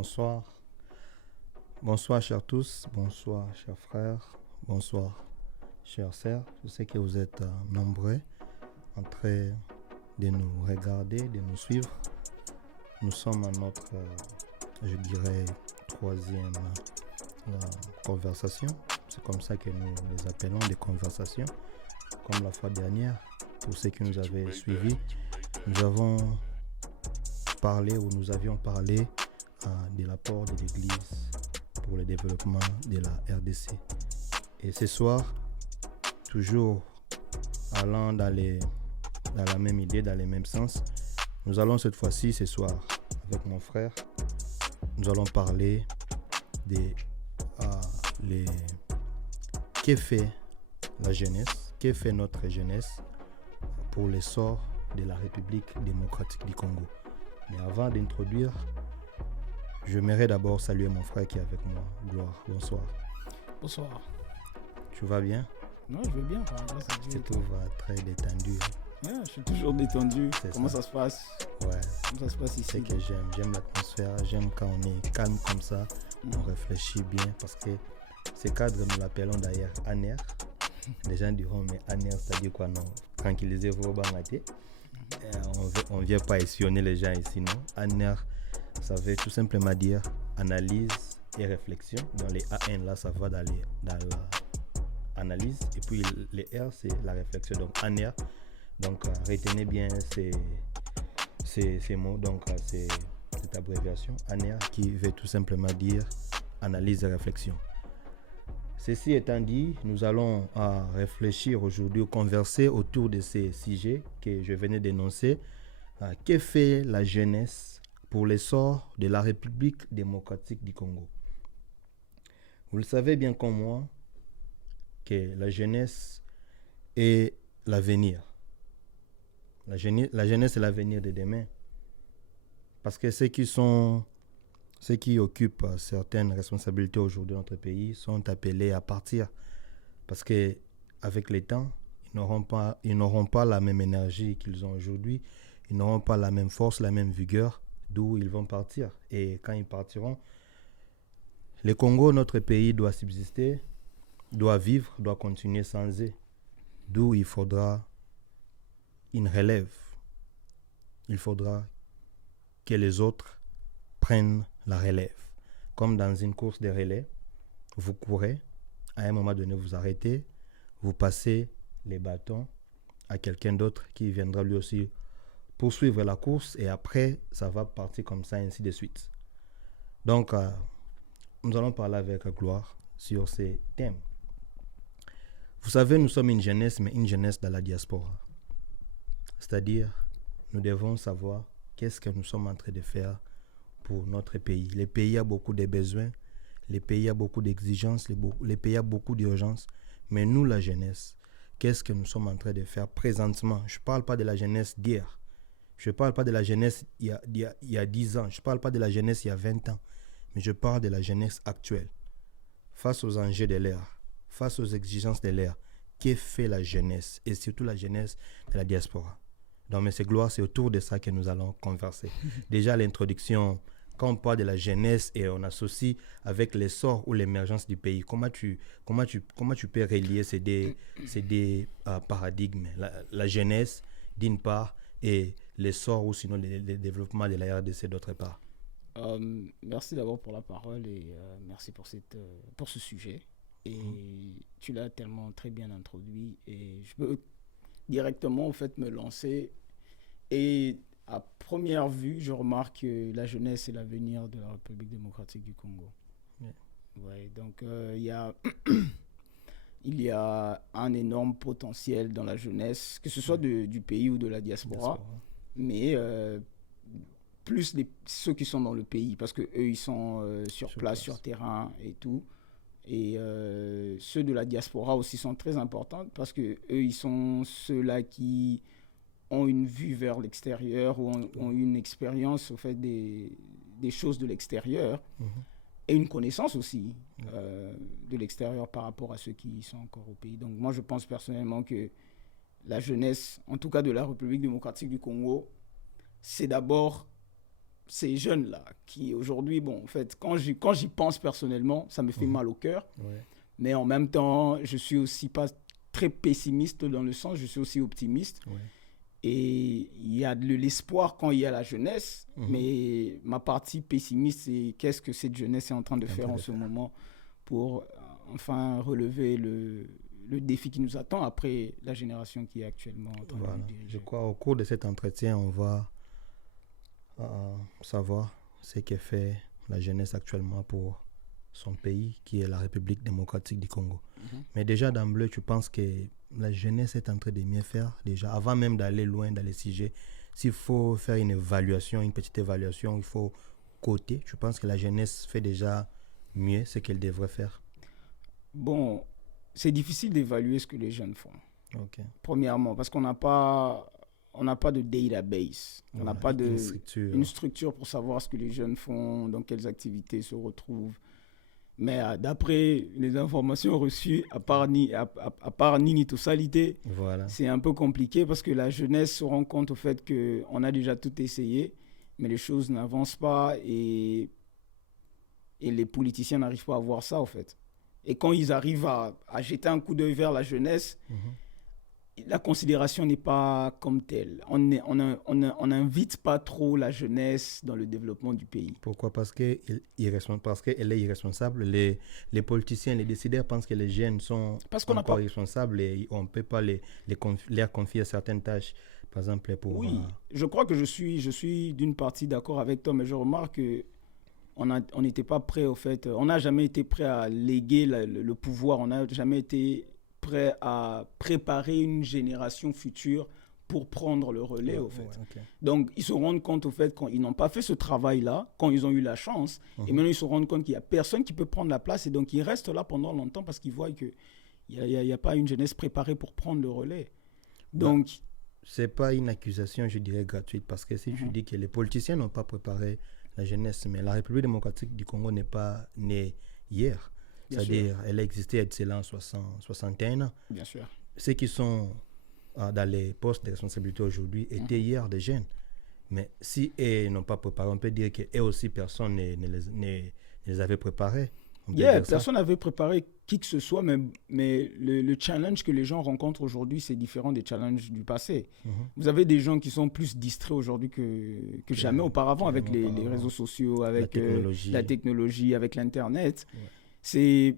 Bonsoir. Bonsoir, chers tous. Bonsoir, chers frères. Bonsoir, chers sœurs. Je sais que vous êtes nombreux en train de nous regarder, de nous suivre. Nous sommes à notre, je dirais, troisième conversation. C'est comme ça que nous les appelons des conversations. Comme la fois dernière, pour ceux qui nous avaient suivis, nous avons parlé ou nous avions parlé de l'apport de l'Église pour le développement de la RDC. Et ce soir, toujours allant dans la même idée, dans le même sens, nous allons cette fois-ci, ce soir, avec mon frère, nous allons parler de que fait la jeunesse, que fait notre jeunesse pour l'essor de la République démocratique du Congo. Mais avant d'introduire, j'aimerais d'abord saluer mon frère qui est avec moi. Gloire, bonsoir. Bonsoir. Tu vas bien? Non, je vais bien. Tu te trouves très détendu. Ouais, je suis toujours détendu. Comment ça se passe? Ouais. Comment ça se passe ici? C'est que j'aime l'atmosphère, j'aime quand on est calme comme ça, on réfléchit bien parce que ces cadres, nous l'appelons d'ailleurs ANER. Les gens diront, mais ANER, c'est-à-dire quoi? Non, tranquillisez vos bangatés. On ne vient pas espionner les gens ici, non? ANER, ça veut tout simplement dire analyse et réflexion. Dans les AN, là, ça va dans l'analyse. Et puis les R, c'est la réflexion. Donc ANER, donc retenez bien ces mots. Donc c'est cette abréviation ANER qui veut tout simplement dire analyse et réflexion. Ceci étant dit, nous allons réfléchir aujourd'hui, converser autour de ces sujets que je venais d'énoncer. Que fait la jeunesse pour l'essor de la République démocratique du Congo? Vous le savez bien comme moi que la jeunesse est l'avenir. La jeunesse est l'avenir de demain. Parce que ceux qui occupent certaines responsabilités aujourd'hui dans notre pays sont appelés à partir. Parce qu'avec le temps, ils n'auront pas la même énergie qu'ils ont aujourd'hui. Ils n'auront pas la même force, la même vigueur, d'où ils vont partir. Et quand ils partiront, le Congo, notre pays, doit subsister, doit vivre, doit continuer sans eux. D'où il faudra une relève. Il faudra que les autres prennent la relève. Comme dans une course de relais, vous courez, à un moment donné, vous arrêtez, vous passez les bâtons à quelqu'un d'autre qui viendra lui aussi poursuivre la course et après, ça va partir comme ça, ainsi de suite. Donc, nous allons parler avec Gloire sur ces thèmes. Vous savez, nous sommes une jeunesse, mais une jeunesse dans la diaspora. C'est-à-dire, nous devons savoir qu'est-ce que nous sommes en train de faire pour notre pays. Le pays a beaucoup de besoins, le pays a beaucoup d'exigences, le pays a beaucoup d'urgences. Mais nous, la jeunesse, qu'est-ce que nous sommes en train de faire présentement? Je ne parle pas de la jeunesse d'hier. Je ne parle pas de la jeunesse il y a 10 ans. Je ne parle pas de la jeunesse il y a 20 ans. Mais je parle de la jeunesse actuelle. Face aux enjeux de l'ère, face aux exigences de l'ère, que fait la jeunesse? Et surtout la jeunesse de la diaspora. Donc, M. Gloire, c'est autour de ça que nous allons converser. Déjà, l'introduction, quand on parle de la jeunesse et on associe avec l'essor ou l'émergence du pays, comment tu peux relier ces deux paradigmes? La jeunesse, d'une part, et l'essor ou sinon le développement de la RDC d'autre part. Merci d'abord pour la parole et merci pour ce sujet. Et tu l'as tellement très bien introduit et je peux directement en fait me lancer. Et à première vue, je remarque que la jeunesse est l'avenir de la République démocratique du Congo. Ouais, donc il y a un énorme potentiel dans la jeunesse, que ce soit du pays ou de la diaspora. Mais plus ceux qui sont dans le pays, parce qu'eux, ils sont sur place, sur terrain et tout. Et ceux de la diaspora aussi sont très importants, parce qu'eux, ils sont ceux-là qui ont une vue vers l'extérieur ou ont une expérience au fait des choses de l'extérieur et une connaissance aussi de l'extérieur par rapport à ceux qui sont encore au pays. Donc moi, je pense personnellement que la jeunesse, en tout cas de la République démocratique du Congo, c'est d'abord ces jeunes-là qui aujourd'hui, bon, en fait, quand j'y pense personnellement, ça me fait mal au cœur. Ouais. Mais en même temps, je suis aussi pas très pessimiste dans le sens, je suis aussi optimiste. Ouais. Et il y a de l'espoir quand il y a la jeunesse, mais ma partie pessimiste, c'est qu'est-ce que cette jeunesse est en train de faire en ce moment pour enfin relever le défi qui nous attend après la génération qui est actuellement en train de nous diriger. Je crois au cours de cet entretien, on va savoir ce qu'est fait la jeunesse actuellement pour son pays, qui est la République démocratique du Congo. Mais déjà d'emblée, tu penses que la jeunesse est en train de mieux faire déjà, avant même d'aller loin dans les sujets. S'il faut faire une évaluation, une petite évaluation, il faut coter. Tu penses que la jeunesse fait déjà mieux ce qu'elle devrait faire? Bon, c'est difficile d'évaluer ce que les jeunes font. Okay. Premièrement, parce qu'on n'a pas de database, on n'a pas une structure pour savoir ce que les jeunes font, dans quelles activités se retrouvent. Mais d'après les informations reçues, à part Nini Tossalité, c'est un peu compliqué parce que la jeunesse se rend compte au fait qu'on a déjà tout essayé, mais les choses n'avancent pas et les politiciens n'arrivent pas à voir ça, au fait. Et quand ils arrivent à jeter un coup d'œil vers la jeunesse, la considération n'est pas comme telle. On n'invite pas trop la jeunesse dans le développement du pays. Pourquoi? Parce qu'elle est irresponsable. Les politiciens, les décideurs pensent que les jeunes sont encore irresponsables et on ne peut pas leur confier certaines tâches. Par exemple, Oui, je crois que je suis d'une partie d'accord avec toi, mais je remarque qu'on n'était pas prêt, au fait. On n'a jamais été prêt à léguer le pouvoir. On n'a jamais été prêt à préparer une génération future pour prendre le relais, au fait. Okay. Donc, ils se rendent compte, au fait, quand ils n'ont pas fait ce travail-là, quand ils ont eu la chance, et maintenant ils se rendent compte qu'il n'y a personne qui peut prendre la place, et donc ils restent là pendant longtemps parce qu'ils voient qu'il n'y a pas une jeunesse préparée pour prendre le relais. Donc, ce n'est pas une accusation, je dirais, gratuite, parce que si je dis que les politiciens n'ont pas préparé la jeunesse, mais la République démocratique du Congo n'est pas née hier. C'est-à-dire, elle a existé en 61 ans. Bien sûr. Ceux qui sont dans les postes de responsabilité aujourd'hui étaient hier des jeunes. Mais si eux n'ont pas préparé, on peut dire qu'eux aussi, personne ne les avait préparés. Personne n'avait préparé qui que ce soit, mais le challenge que les gens rencontrent aujourd'hui, c'est différent des challenges du passé. Vous avez des gens qui sont plus distraits aujourd'hui que jamais auparavant avec les réseaux sociaux, avec la technologie, avec l'Internet. C'est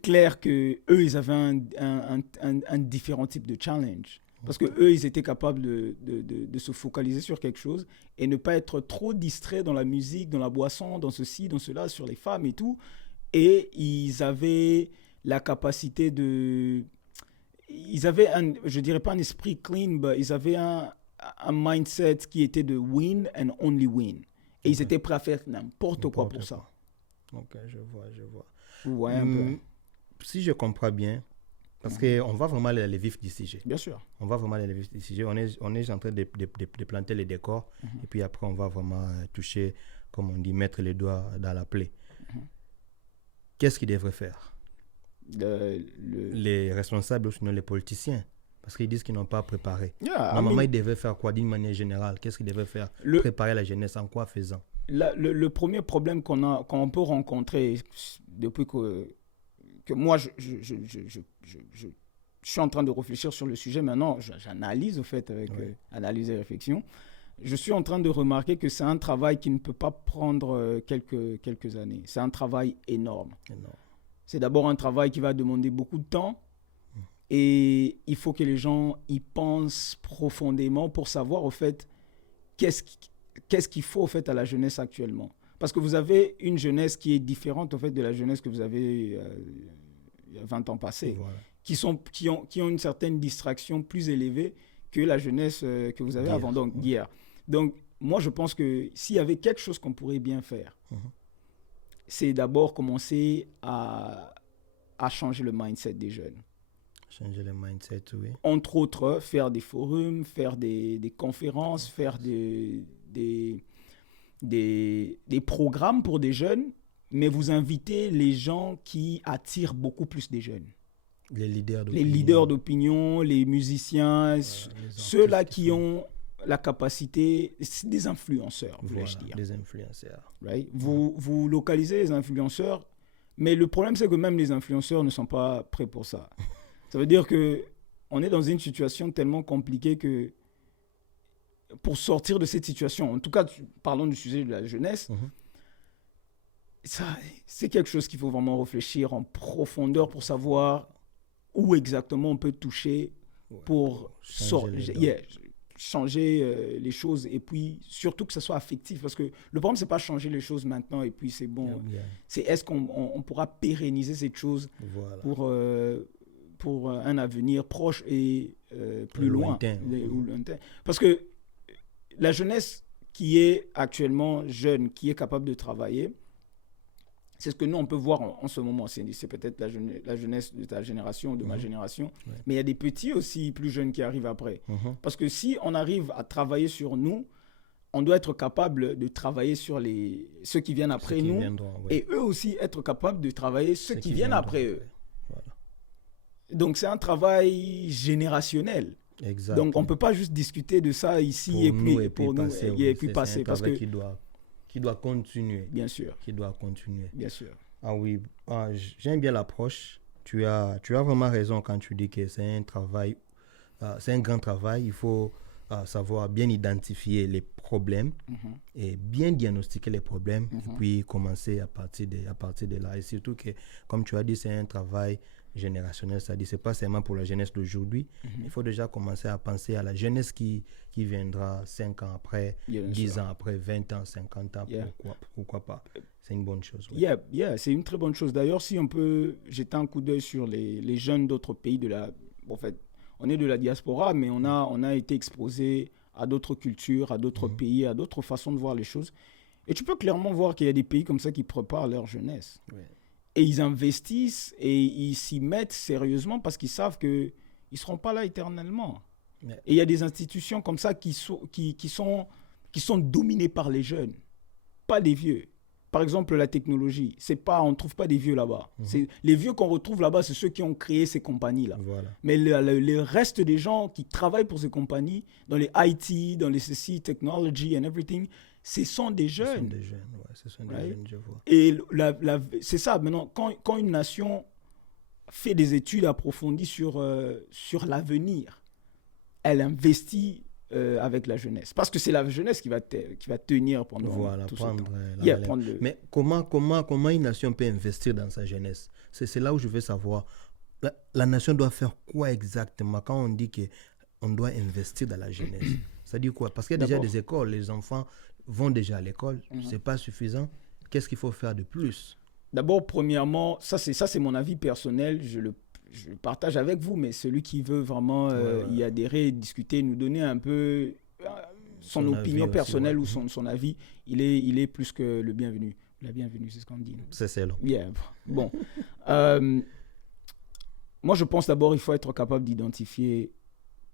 clair qu'eux, ils avaient un différent type de challenge. Parce qu'eux, ils étaient capables de se focaliser sur quelque chose et ne pas être trop distraits dans la musique, dans la boisson, dans ceci, dans cela, sur les femmes et tout. Et ils avaient la capacité de... Ils avaient, je ne dirais pas un esprit clean, mais ils avaient un mindset qui était de win and only win. Et ils étaient prêts à faire n'importe quoi pour ça. Ok, je vois. Ouais, un peu. Si je comprends bien, parce qu'on va vraiment aller dans les vifs du sujet. Bien sûr. On va vraiment aller dans les vifs du sujet. On est en train de planter les décors. Et puis après, on va vraiment toucher, comme on dit, mettre les doigts dans la plaie. Qu'est-ce qu'ils devraient faire? Les responsables ou sinon les politiciens? Parce qu'ils disent qu'ils n'ont pas préparé. Normalement, ils devraient faire quoi d'une manière générale? Qu'est-ce qu'ils devraient faire? Préparer la jeunesse en quoi faisant? Le premier problème qu'on peut rencontrer depuis que moi, je suis en train de réfléchir sur le sujet maintenant, j'analyse au fait avec analyse et réflexion. Je suis en train de remarquer que c'est un travail qui ne peut pas prendre quelques années. C'est un travail énorme. C'est d'abord un travail qui va demander beaucoup de temps et il faut que les gens y pensent profondément pour savoir au fait qu'est-ce qu'il faut au fait à la jeunesse actuellement. Parce que vous avez une jeunesse qui est différente au fait de la jeunesse que vous avez il y a 20 ans passés, qui ont une certaine distraction plus élevée que la jeunesse que vous avez avant, donc d'hier. Donc, moi, je pense que s'il y avait quelque chose qu'on pourrait bien faire, c'est d'abord commencer à changer le mindset des jeunes. Changer le mindset, oui. Entre autres, faire des forums, faire des conférences, faire des programmes pour des jeunes, mais vous invitez les gens qui attirent beaucoup plus des jeunes. Les leaders d'opinion. Les leaders d'opinion, les musiciens, ceux-là qui ont la capacité des influenceurs, voulais-je dire. Des influenceurs. Right? Vous localisez les influenceurs, mais le problème, c'est que même les influenceurs ne sont pas prêts pour ça. Ça veut dire qu'on est dans une situation tellement compliquée que pour sortir de cette situation, en tout cas, parlons du sujet de la jeunesse, ça, c'est quelque chose qu'il faut vraiment réfléchir en profondeur pour savoir où exactement on peut toucher pour changer les choses, et puis surtout que ça soit affectif, parce que le problème, c'est pas changer les choses maintenant et puis c'est bon. C'est est-ce qu'on pourra pérenniser cette chose pour un avenir proche et plus loin. Parce que la jeunesse qui est actuellement jeune, qui est capable de travailler, c'est ce que nous, on peut voir en ce moment. C'est peut-être la jeunesse de ta génération, de ma génération. Mais il y a des petits aussi plus jeunes qui arrivent après. Parce que si on arrive à travailler sur nous, on doit être capable de travailler sur ceux qui viennent après nous. Et eux aussi être capables de travailler ceux qui viennent après eux. Voilà. Donc, c'est un travail générationnel. Exactement. Donc, on ne peut pas juste discuter de ça ici et puis passer. Parce que qui doit continuer. Bien sûr. Qui doit continuer. Bien sûr. Ah oui, j'aime bien l'approche. Tu as vraiment raison quand tu dis que c'est un travail, c'est un grand travail. Il faut savoir bien identifier les problèmes et bien diagnostiquer les problèmes et puis commencer à partir de là. Et surtout que, comme tu as dit, c'est un travail générationnel, c'est-à-dire c'est pas seulement pour la jeunesse d'aujourd'hui. Il faut déjà commencer à penser à la jeunesse qui viendra 5 ans après, 10 ans après, 20 ans, 50 ans, pourquoi pas. C'est une bonne chose. Oui. C'est une très bonne chose. D'ailleurs, si on peut jeter un coup d'œil sur les jeunes d'autres pays en fait, on est de la diaspora, mais on a été exposé à d'autres cultures, à d'autres pays, à d'autres façons de voir les choses. Et tu peux clairement voir qu'il y a des pays comme ça qui préparent leur jeunesse. Oui. Et ils investissent et ils s'y mettent sérieusement parce qu'ils savent qu'ils ne seront pas là éternellement. Mais... Et il y a des institutions comme ça qui sont dominées par les jeunes, pas les vieux. Par exemple, la technologie, on ne trouve pas des vieux là-bas. Les vieux qu'on retrouve là-bas, c'est ceux qui ont créé ces compagnies-là. Voilà. Mais le reste des gens qui travaillent pour ces compagnies, dans les IT, dans les CC, technology and everything, ce sont des jeunes. Ce sont des jeunes, je vois. Et c'est ça, maintenant, quand une nation fait des études approfondies sur l'avenir, elle investit avec la jeunesse. Parce que c'est la jeunesse qui va tenir pendant tout ce temps. Mais comment une nation peut investir dans sa jeunesse? C'est là où je veux savoir. La nation doit faire quoi exactement quand on dit qu'on doit investir dans la jeunesse? Ça dit quoi? Parce qu'il y a déjà des écoles, les enfants vont déjà à l'école, c'est pas suffisant. Qu'est-ce qu'il faut faire de plus? D'abord, premièrement, ça c'est mon avis personnel, je le partage avec vous, mais celui qui veut vraiment y adhérer, discuter, nous donner un peu son opinion personnelle ou son avis, il est plus que le bienvenu. La bienvenue, c'est ce qu'on dit. C'est long. Bon. Moi, je pense d'abord il faut être capable d'identifier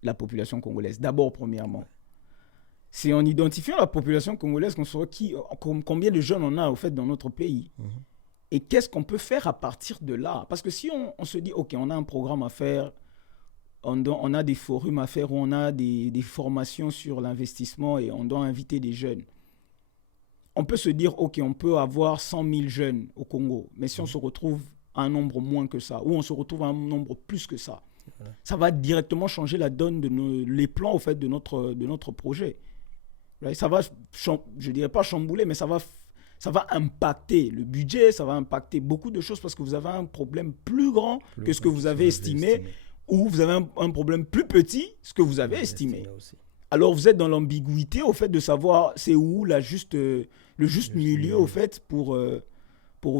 la population congolaise. D'abord, premièrement. C'est en identifiant la population congolaise qu'on saura combien de jeunes on a au fait dans notre pays. Et qu'est-ce qu'on peut faire à partir de là? Parce que si on se dit, OK, on a un programme à faire, on a des forums à faire, on a des formations sur l'investissement et on doit inviter des jeunes. On peut se dire, OK, on peut avoir 100 000 jeunes au Congo. Mais si on se retrouve à un nombre moins que ça, ou on se retrouve à un nombre plus que ça, ça va directement changer la donne les plans au fait, de notre projet. Ça va, je ne dirais pas chambouler, mais ça va impacter le budget, ça va impacter beaucoup de choses parce que vous avez un problème plus grand que ce que vous avez estimé, ou vous avez un problème plus petit que ce que vous avez estimé. Alors vous êtes dans l'ambiguïté au fait de savoir c'est où le juste milieu au fait pour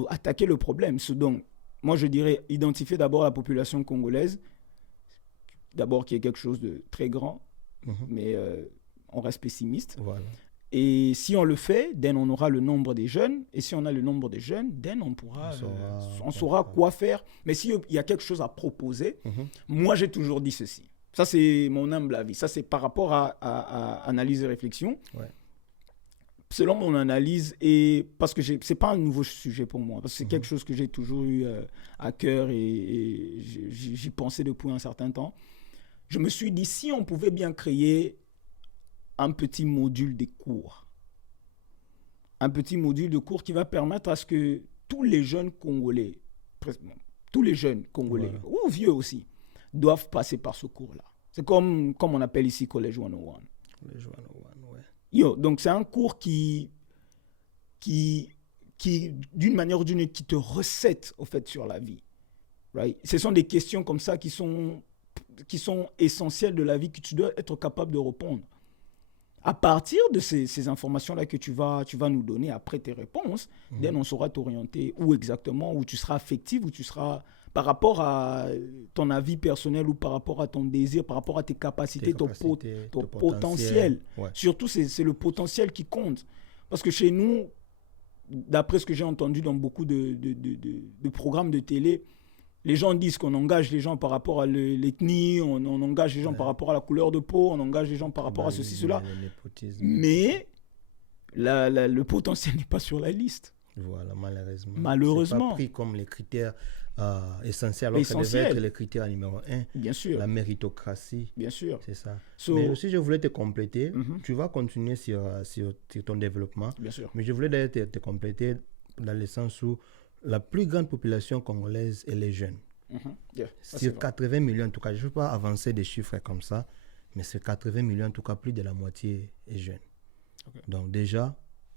attaquer le problème. Donc, moi je dirais identifier d'abord la population congolaise, d'abord qui est quelque chose de très grand, mais on reste pessimiste. Voilà. Et si on le fait, on aura le nombre des jeunes. Et si on a le nombre des jeunes, on saura quoi faire. Mais s'il y a quelque chose à proposer, moi j'ai toujours dit ceci. Ça c'est mon humble avis. Ça c'est par rapport à analyse et réflexion. Ouais. Selon mon analyse, et parce que ce n'est pas un nouveau sujet pour moi, parce que c'est quelque chose que j'ai toujours eu à cœur et j'y pensais depuis un certain temps. Je me suis dit, si on pouvait bien créer un petit module de cours. Un petit module de cours qui va permettre à ce que tous les jeunes Congolais, tous les jeunes Congolais, ou vieux aussi, doivent passer par ce cours-là. C'est comme on appelle ici Collège 101. Collège 101, ouais. Donc c'est un cours qui d'une manière ou d'une autre, qui te recette au fait sur la vie. Right? Ce sont des questions comme ça qui sont essentielles de la vie, que tu dois être capable de répondre. À partir de ces informations-là que tu vas nous donner après tes réponses, on saura t'orienter où exactement, où tu seras affectif, où tu seras par rapport à ton avis personnel ou par rapport à ton désir, par rapport à tes capacités, ton potentiel. Ouais. Surtout, c'est le potentiel qui compte. Parce que chez nous, d'après ce que j'ai entendu dans beaucoup de programmes de télé, les gens disent qu'on engage les gens par rapport à l'ethnie, on engage les gens par rapport à la couleur de peau, on engage les gens par rapport à ceci, cela. Mais le potentiel n'est pas sur la liste. Voilà, malheureusement. Malheureusement. C'est pas pris comme les critères essentiels, alors que ça devait être les critères numéro 1. Bien sûr. La méritocratie. Bien sûr. C'est ça. Mais aussi, je voulais te compléter. Tu vas continuer sur ton développement. Bien sûr. Mais je voulais d'ailleurs te compléter dans le sens où la plus grande population congolaise est les jeunes. Sur 80 millions, en tout cas, je ne veux pas avancer des chiffres comme ça, mais sur 80 millions, en tout cas, plus de la moitié est jeune. Okay. Donc déjà,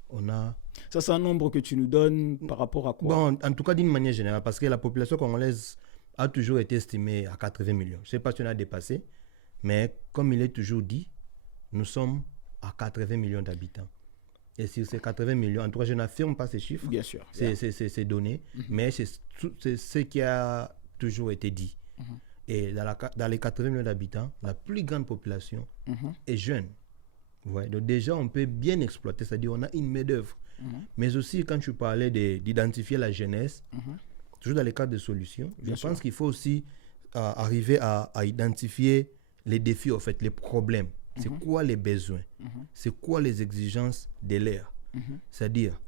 on a... Ça, c'est un nombre que tu nous donnes par rapport à quoi? Bon, en tout cas, d'une manière générale, parce que la population congolaise a toujours été estimée à 80 millions. Je ne sais pas si on a dépassé, mais comme il est toujours dit, nous sommes à 80 millions d'habitants. Et sur ces 80 millions, en tout cas, je n'affirme pas ces chiffres. Bien sûr. C'est donné, mais c'est ce qui a toujours été dit. Et dans les 80 millions d'habitants, la plus grande population est jeune. Ouais, donc déjà, on peut bien exploiter, c'est-à-dire on a une main-d'œuvre. Mais aussi, quand tu parlais d'identifier la jeunesse, toujours dans les cadres de solutions, je pense qu'il faut aussi arriver à identifier les défis, en fait, les problèmes. C'est quoi les besoins? C'est quoi les exigences de l'ère? C'est-à-dire,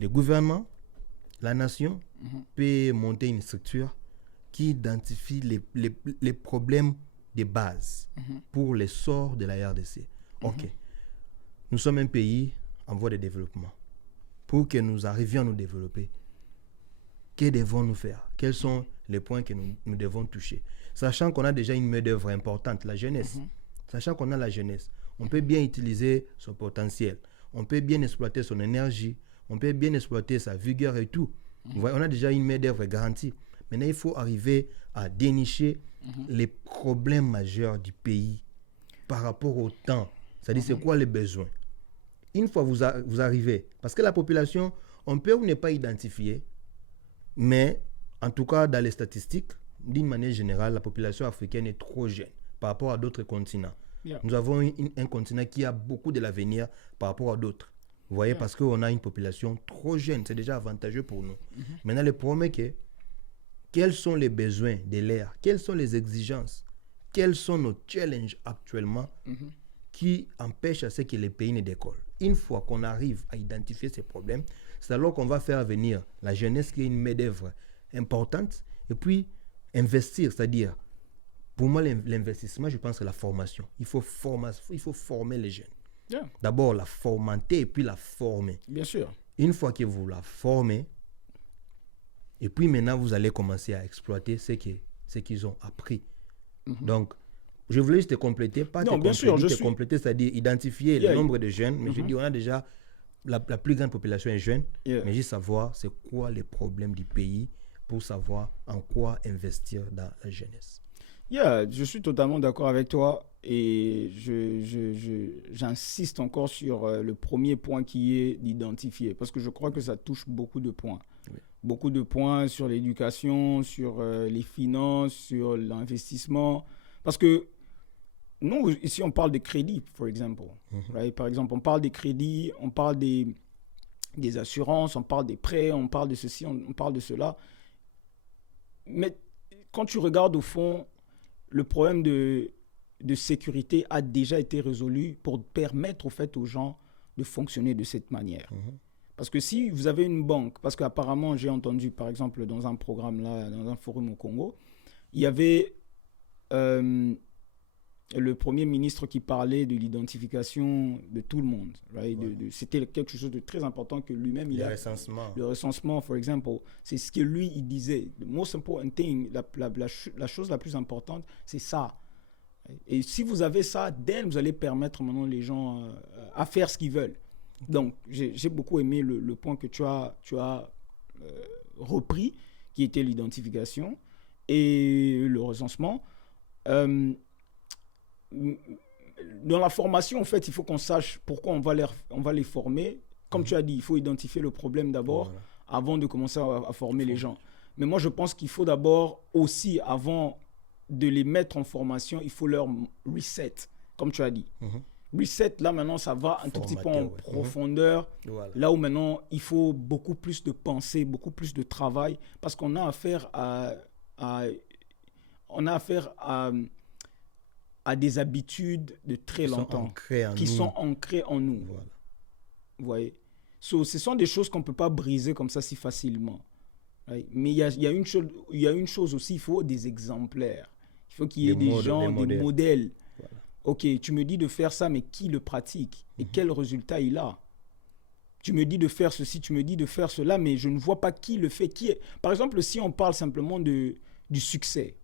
le gouvernement, la nation peut monter une structure qui identifie les problèmes de base pour l'essor de la RDC. Ok, nous sommes un pays en voie de développement. Pour que nous arrivions à nous développer, que devons-nous faire? Quels sont les points que nous devons toucher? Sachant qu'on a déjà une main-d'œuvre importante, la jeunesse. Sachant qu'on a la jeunesse, on peut bien utiliser son potentiel, on peut bien exploiter son énergie, on peut bien exploiter sa vigueur et tout. On a déjà une main-d'œuvre garantie. Maintenant, il faut arriver à dénicher les problèmes majeurs du pays par rapport au temps. C'est-à-dire, c'est quoi les besoins? Une fois vous arrivez, parce que la population, on peut ou ne pas identifier, mais en tout cas, dans les statistiques, d'une manière générale, la population africaine est trop jeune par rapport à d'autres continents. Nous avons un continent qui a beaucoup de l'avenir par rapport à d'autres. Vous voyez, parce qu'on a une population trop jeune, c'est déjà avantageux pour nous. Maintenant, le problème est que, quels sont les besoins de l'ère? Quelles sont les exigences? Quels sont nos challenges actuellement qui empêchent à ce que les pays ne décollent? Une fois qu'on arrive à identifier ces problèmes, c'est alors qu'on va faire venir la jeunesse qui est une main-d'œuvre importante et puis investir, c'est-à-dire, pour moi, l'investissement, je pense que la formation. Il faut former les jeunes. D'abord, la formater et puis la former. Bien sûr. Une fois que vous la formez, et puis maintenant, vous allez commencer à exploiter ce qu'ils ont appris. Donc, je voulais juste te compléter, compléter, c'est-à-dire identifier le nombre de jeunes, mais je dis, on a déjà, la plus grande population est jeune, mais juste savoir c'est quoi les problèmes du pays pour savoir en quoi investir dans la jeunesse. Je suis totalement d'accord avec toi et j'insiste encore sur le premier point qui est d'identifier, parce que je crois que ça touche beaucoup de points. Beaucoup de points sur l'éducation, sur les finances, sur l'investissement. Parce que nous, ici, on parle de crédit, par exemple. Right? Par exemple, on parle des crédits, on parle des assurances, on parle des prêts, on parle de ceci, on parle de cela. Mais quand tu regardes au fond, le problème de sécurité a déjà été résolu pour permettre au fait aux gens de fonctionner de cette manière. Parce que si vous avez une banque, parce qu'apparemment j'ai entendu par exemple dans un programme là, dans un forum au Congo, il y avait le premier ministre qui parlait de l'identification de tout le monde. Right? C'était quelque chose de très important que lui-même il a. Le recensement, for example, c'est ce que lui il disait. The most important thing, la chose la plus importante, c'est ça. Et si vous avez ça, vous allez permettre maintenant les gens à faire ce qu'ils veulent. Donc, j'ai beaucoup aimé le point que tu as repris, qui était l'identification et le recensement. Dans la formation, en fait, il faut qu'on sache pourquoi on va les former. Comme tu as dit, il faut identifier le problème d'abord avant de commencer à former les gens. Mais moi, je pense qu'il faut d'abord aussi, avant de les mettre en formation, il faut leur reset, comme tu as dit. Reset, là maintenant, ça va un tout petit peu en profondeur. Là où maintenant, il faut beaucoup plus de pensée, beaucoup plus de travail, parce qu'on a affaire à des habitudes de très longtemps qui sont ancrées en nous. Voilà. Vous voyez? Ce sont des choses qu'on ne peut pas briser comme ça si facilement. Right? Mais il y a une chose aussi, il faut des exemplaires. Il faut qu'il y ait des modèles. Voilà. Ok, tu me dis de faire ça, mais qui le pratique? Et quel résultat il a? Tu me dis de faire ceci, tu me dis de faire cela, mais je ne vois pas qui le fait. Par exemple, si on parle simplement du succès.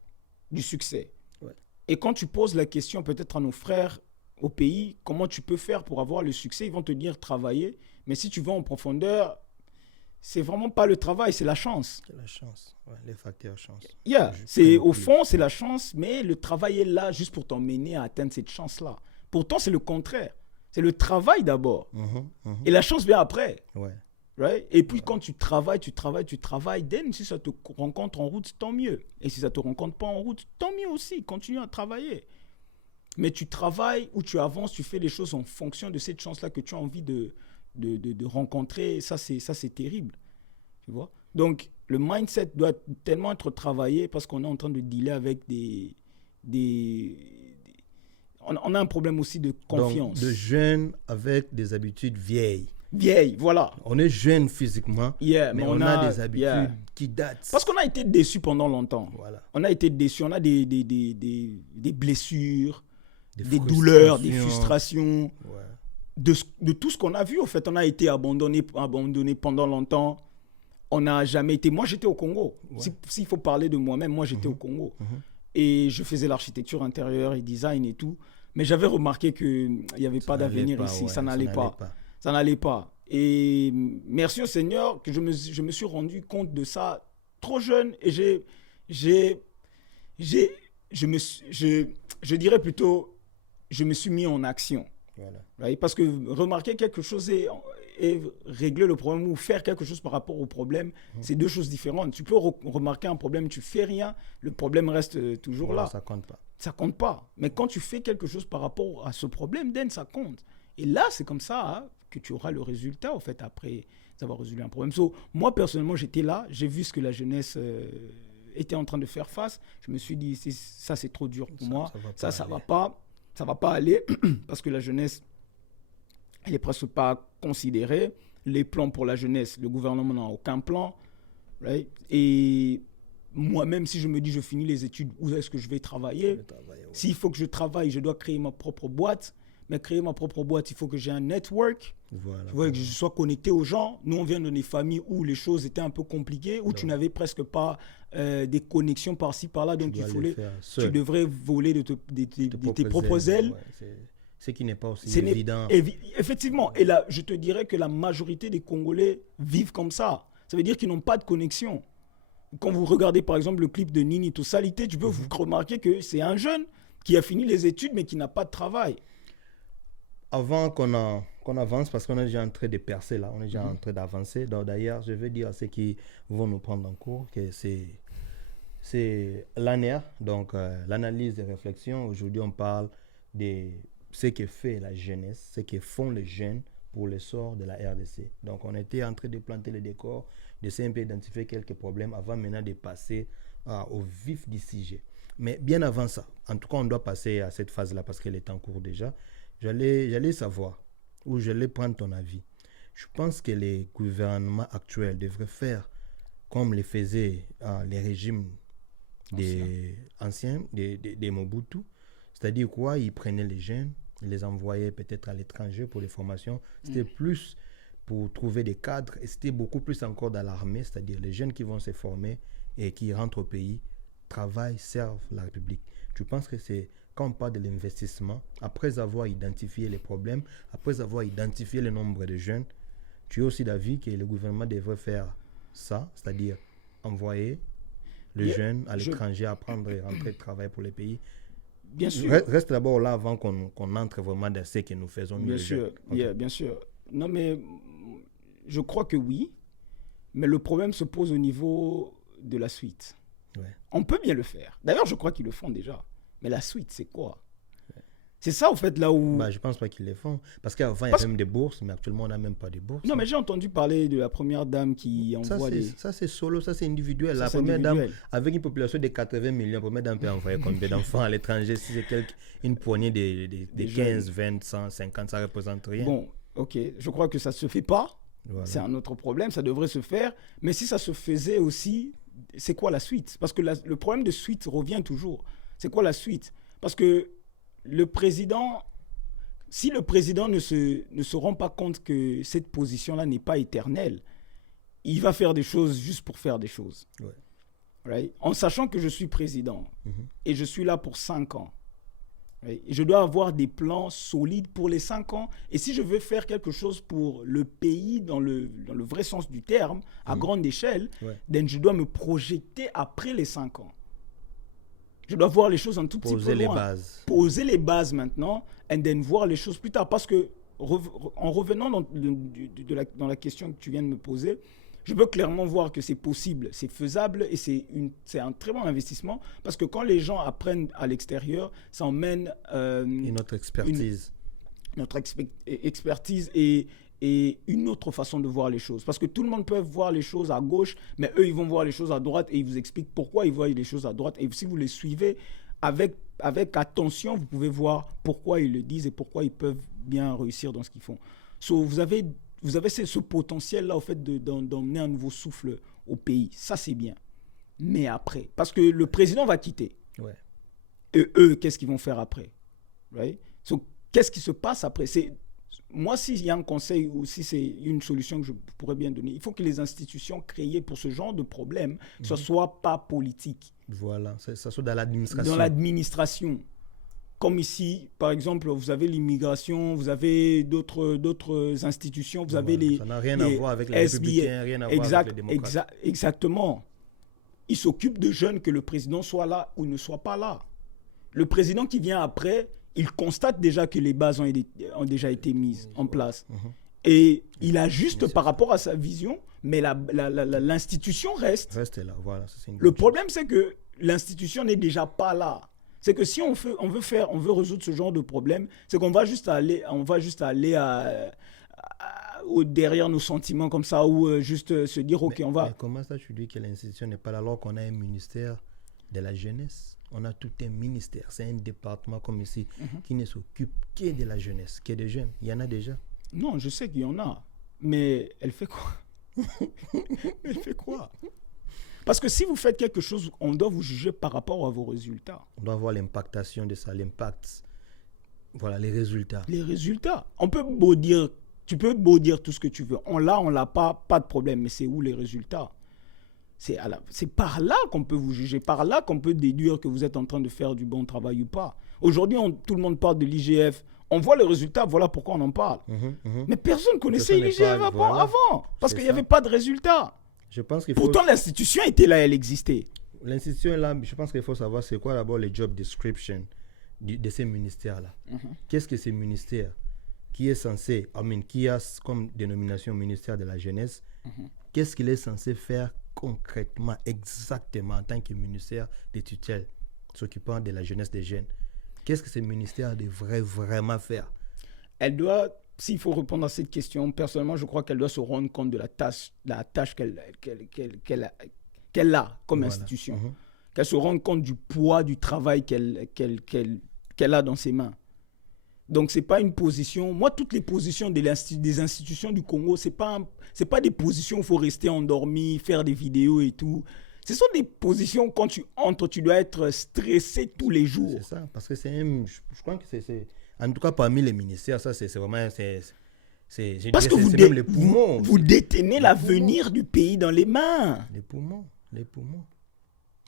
Ouais. Et quand tu poses la question peut-être à nos frères au pays, comment tu peux faire pour avoir le succès? Ils vont te dire travailler. Mais si tu vas en profondeur, c'est vraiment pas le travail, c'est la chance. C'est la chance, ouais, les facteurs chance. Au fond, c'est la chance, mais le travail est là juste pour t'emmener à atteindre cette chance-là. Pourtant, c'est le contraire. C'est le travail d'abord. Et la chance vient après. Ouais. Right? Et puis, quand tu travailles, si ça te rencontre en route, tant mieux. Et si ça ne te rencontre pas en route, tant mieux aussi. Continue à travailler. Mais tu travailles ou tu avances, tu fais les choses en fonction de cette chance-là que tu as envie de rencontrer. Ça, c'est terrible. Tu vois? Donc, le mindset doit tellement être travaillé parce qu'on est en train de dealer avec on a un problème aussi de confiance. Donc, de jeunes avec des habitudes vieilles. Voilà. On est jeune physiquement, mais on a des habitudes qui datent. Parce qu'on a été déçus pendant longtemps. Voilà. On a été déçus, on a des blessures, des douleurs, des frustrations, de tout ce qu'on a vu. En fait, on a été abandonné pendant longtemps. On n'a jamais été... Moi, j'étais au Congo. S'il faut parler de moi-même, moi, j'étais au Congo. Et je faisais l'architecture intérieure et design et tout. Mais j'avais remarqué qu'il n'y avait pas d'avenir ici. Ça n'allait pas. Ça n'allait pas. Et merci au Seigneur que je me suis rendu compte de ça trop jeune. Et je dirais plutôt, je me suis mis en action. Voilà. Right? Parce que remarquer quelque chose et régler le problème ou faire quelque chose par rapport au problème, c'est deux choses différentes. Tu peux remarquer un problème, tu fais rien, le problème reste toujours là. Ça compte pas. Ça compte pas. Mais quand tu fais quelque chose par rapport à ce problème, ça compte. Et là, c'est comme ça que tu auras le résultat, en fait, après avoir résolu un problème. Moi, personnellement, j'étais là, j'ai vu ce que la jeunesse était en train de faire face. Je me suis dit, ça, c'est trop dur pour moi. Ça va pas aller parce que la jeunesse, elle est presque pas considérée. Les plans pour la jeunesse, le gouvernement n'a aucun plan. Right? Et moi-même, si je me dis, je finis les études, où est-ce que je vais travailler? S'il faut que je travaille, je dois créer ma propre boîte. Mais créer ma propre boîte, il faut que j'ai un network. Que je sois connecté aux gens. Nous, on vient de des familles où les choses étaient un peu compliquées, où tu n'avais presque pas des connexions par-ci, par-là. Donc, tu devrais voler de tes propres ailes. Ce qui n'est pas aussi évident. Effectivement. Et là, je te dirais que la majorité des Congolais vivent comme ça. Ça veut dire qu'ils n'ont pas de connexion. Quand vous regardez, par exemple, le clip de Nini Totalité, tu peux vous remarquer que c'est un jeune qui a fini les études, mais qui n'a pas de travail. Avant qu'on avance, parce qu'on est déjà en train de percer là, on est déjà en train d'avancer. D'ailleurs, je veux dire à ceux qui vont nous prendre en cours que c'est l'ANER, donc l'analyse et réflexion. Aujourd'hui, on parle de ce que fait la jeunesse, ce que font les jeunes pour l'essor de la RDC. Donc, on était en train de planter le décor, d'essayer un peu d'identifier quelques problèmes avant maintenant de passer au vif du sujet. Mais bien avant ça, en tout cas, on doit passer à cette phase-là parce qu'elle est en cours déjà. J'allais savoir, ou j'allais prendre ton avis. Je pense que les gouvernements actuels devraient faire comme les faisaient les régimes anciens, des Mobutu, C'est-à-dire quoi? Ils prenaient les jeunes, ils les envoyaient peut-être à l'étranger pour les formations. C'était plus pour trouver des cadres et c'était beaucoup plus encore dans l'armée, c'est-à-dire les jeunes qui vont se former et qui rentrent au pays, travaillent, servent la République. Tu penses que c'est quand on parle de l'investissement, après avoir identifié les problèmes, après avoir identifié le nombre de jeunes, tu es aussi d'avis que le gouvernement devrait faire ça, c'est-à-dire envoyer les jeunes à l'étranger, apprendre et rentrer travailler pour les pays. Bien sûr. Reste d'abord là avant qu'on entre vraiment dans ce que nous faisons. Bien sûr, bien sûr. Non, mais je crois que oui, mais le problème se pose au niveau de la suite. Ouais. On peut bien le faire. D'ailleurs, je crois qu'ils le font déjà. Mais la suite, c'est quoi? C'est ça, en fait, là où... Je ne pense pas qu'ils le font. Parce qu'avant, il y a même des bourses, mais actuellement, on n'a même pas de bourses. Non, mais j'ai entendu parler de la première dame qui envoie Ça, c'est solo, ça, c'est individuel. Ça, la c'est première individuel. dame, avec une population de 80 millions, la première dame peut envoyer combien d'enfants à l'étranger? Si c'est une poignée de 15, 20, 100, 50, ça ne représente rien. Bon, ok. Je crois que ça ne se fait pas. Voilà. C'est un autre problème. Ça devrait se faire. Mais si ça se faisait aussi, c'est quoi la suite? Parce que le problème de suite revient toujours. C'est quoi la suite? Parce que le président... Si le président ne se rend pas compte que cette position-là n'est pas éternelle, il va faire des choses juste pour faire des choses. Ouais. Right? En sachant que je suis président et je suis là pour 5 ans. Right? Je dois avoir des plans solides pour les 5 ans. Et si je veux faire quelque chose pour le pays dans le vrai sens du terme, à grande échelle, then je dois me projeter après les 5 ans. Je dois voir les choses un tout petit peu loin. Poser les bases. Poser les bases maintenant, and then voir les choses plus tard. Parce que, en revenant dans la question que tu viens de me poser, je peux clairement voir que c'est possible, c'est faisable et c'est un très bon investissement. Parce que quand les gens apprennent à l'extérieur, ça emmène... notre expertise. Notre expertise et une autre façon de voir les choses. Parce que tout le monde peut voir les choses à gauche, mais eux, ils vont voir les choses à droite et ils vous expliquent pourquoi ils voient les choses à droite. Et si vous les suivez avec attention, vous pouvez voir pourquoi ils le disent et pourquoi ils peuvent bien réussir dans ce qu'ils font. So, vous avez ce potentiel-là, au fait, d'emmener un nouveau souffle au pays. Ça, c'est bien. Mais après, parce que le président va quitter. Ouais. Et eux, qu'est-ce qu'ils vont faire après? Right? So, qu'est-ce qui se passe après? Moi, s'il y a un conseil ou si c'est une solution que je pourrais bien donner, il faut que les institutions créées pour ce genre de problème ne soient pas politiques. Voilà, ça soit dans l'administration. Dans l'administration. Comme ici, par exemple, vous avez l'immigration, vous avez d'autres institutions, vous avez les... Ça n'a rien à voir avec les républicains, rien à voir avec les démocrates. Exactement. Ils s'occupent de jeunes, que le président soit là ou ne soit pas là. Le président qui vient après... il constate déjà que les bases ont déjà été mises en place. Et il ajuste par rapport à sa vision, mais l'institution reste. Reste là, voilà. Le problème, c'est que l'institution n'est déjà pas là. C'est que si on veut résoudre ce genre de problème, c'est qu'on va juste aller derrière nos sentiments comme ça, ou juste se dire, OK, on va... Mais comment ça, tu dis que l'institution n'est pas là alors qu'on a un ministère de la jeunesse? On a tout un ministère, c'est un département comme ici qui ne s'occupe que de la jeunesse, que des jeunes. Il y en a déjà. Non, je sais qu'il y en a. Mais elle fait quoi? Elle fait quoi? Parce que si vous faites quelque chose, on doit vous juger par rapport à vos résultats. On doit voir l'impactation de ça, l'impact. Voilà, les résultats. Les résultats. Tu peux beau dire tout ce que tu veux. On l'a pas de problème. Mais c'est où les résultats? C'est par là qu'on peut vous juger, par là qu'on peut déduire que vous êtes en train de faire du bon travail ou pas. Aujourd'hui, tout le monde parle de l'IGF. On voit les résultats, voilà pourquoi on en parle. Mais personne ne connaissait l'IGF avant, parce qu'il n'y avait pas de résultats. Pourtant, l'institution était là, elle existait. L'institution est là, je pense qu'il faut savoir c'est quoi d'abord les job description de ces ministères-là. Qu'est-ce que ces ministères qui est censé, qui a comme dénomination ministère de la jeunesse, qu'est-ce qu'il est censé faire concrètement, exactement, en tant que ministère de tutelle s'occupant de la jeunesse des jeunes? Qu'est-ce que ce ministère devrait vraiment faire? Elle doit, s'il faut répondre à cette question, personnellement, je crois qu'elle doit se rendre compte de la tâche qu'elle a comme institution. Qu'elle se rende compte du poids du travail qu'elle a dans ses mains. Donc, ce n'est pas une position... Moi, toutes les positions des institutions du Congo, ce n'est pas des positions où il faut rester endormi, faire des vidéos et tout. Ce sont des positions, quand tu entres, tu dois être stressé tous les jours. C'est ça, parce que je crois que c'est... En tout cas, parmi les ministères, ça, c'est vraiment... Parce que même les poumons. Vous détenez l'avenir du pays dans les mains. Les poumons.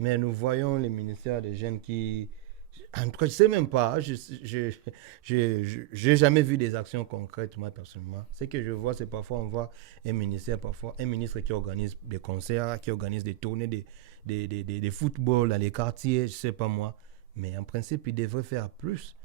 Mais nous voyons les ministères des jeunes qui... En tout cas, je ne sais même pas. Je n'ai jamais vu des actions concrètes, moi, personnellement. Ce que je vois, c'est parfois, on voit un ministre qui organise des concerts, qui organise des tournées, des footballs dans les quartiers, je ne sais pas moi. Mais en principe, il devrait faire plus.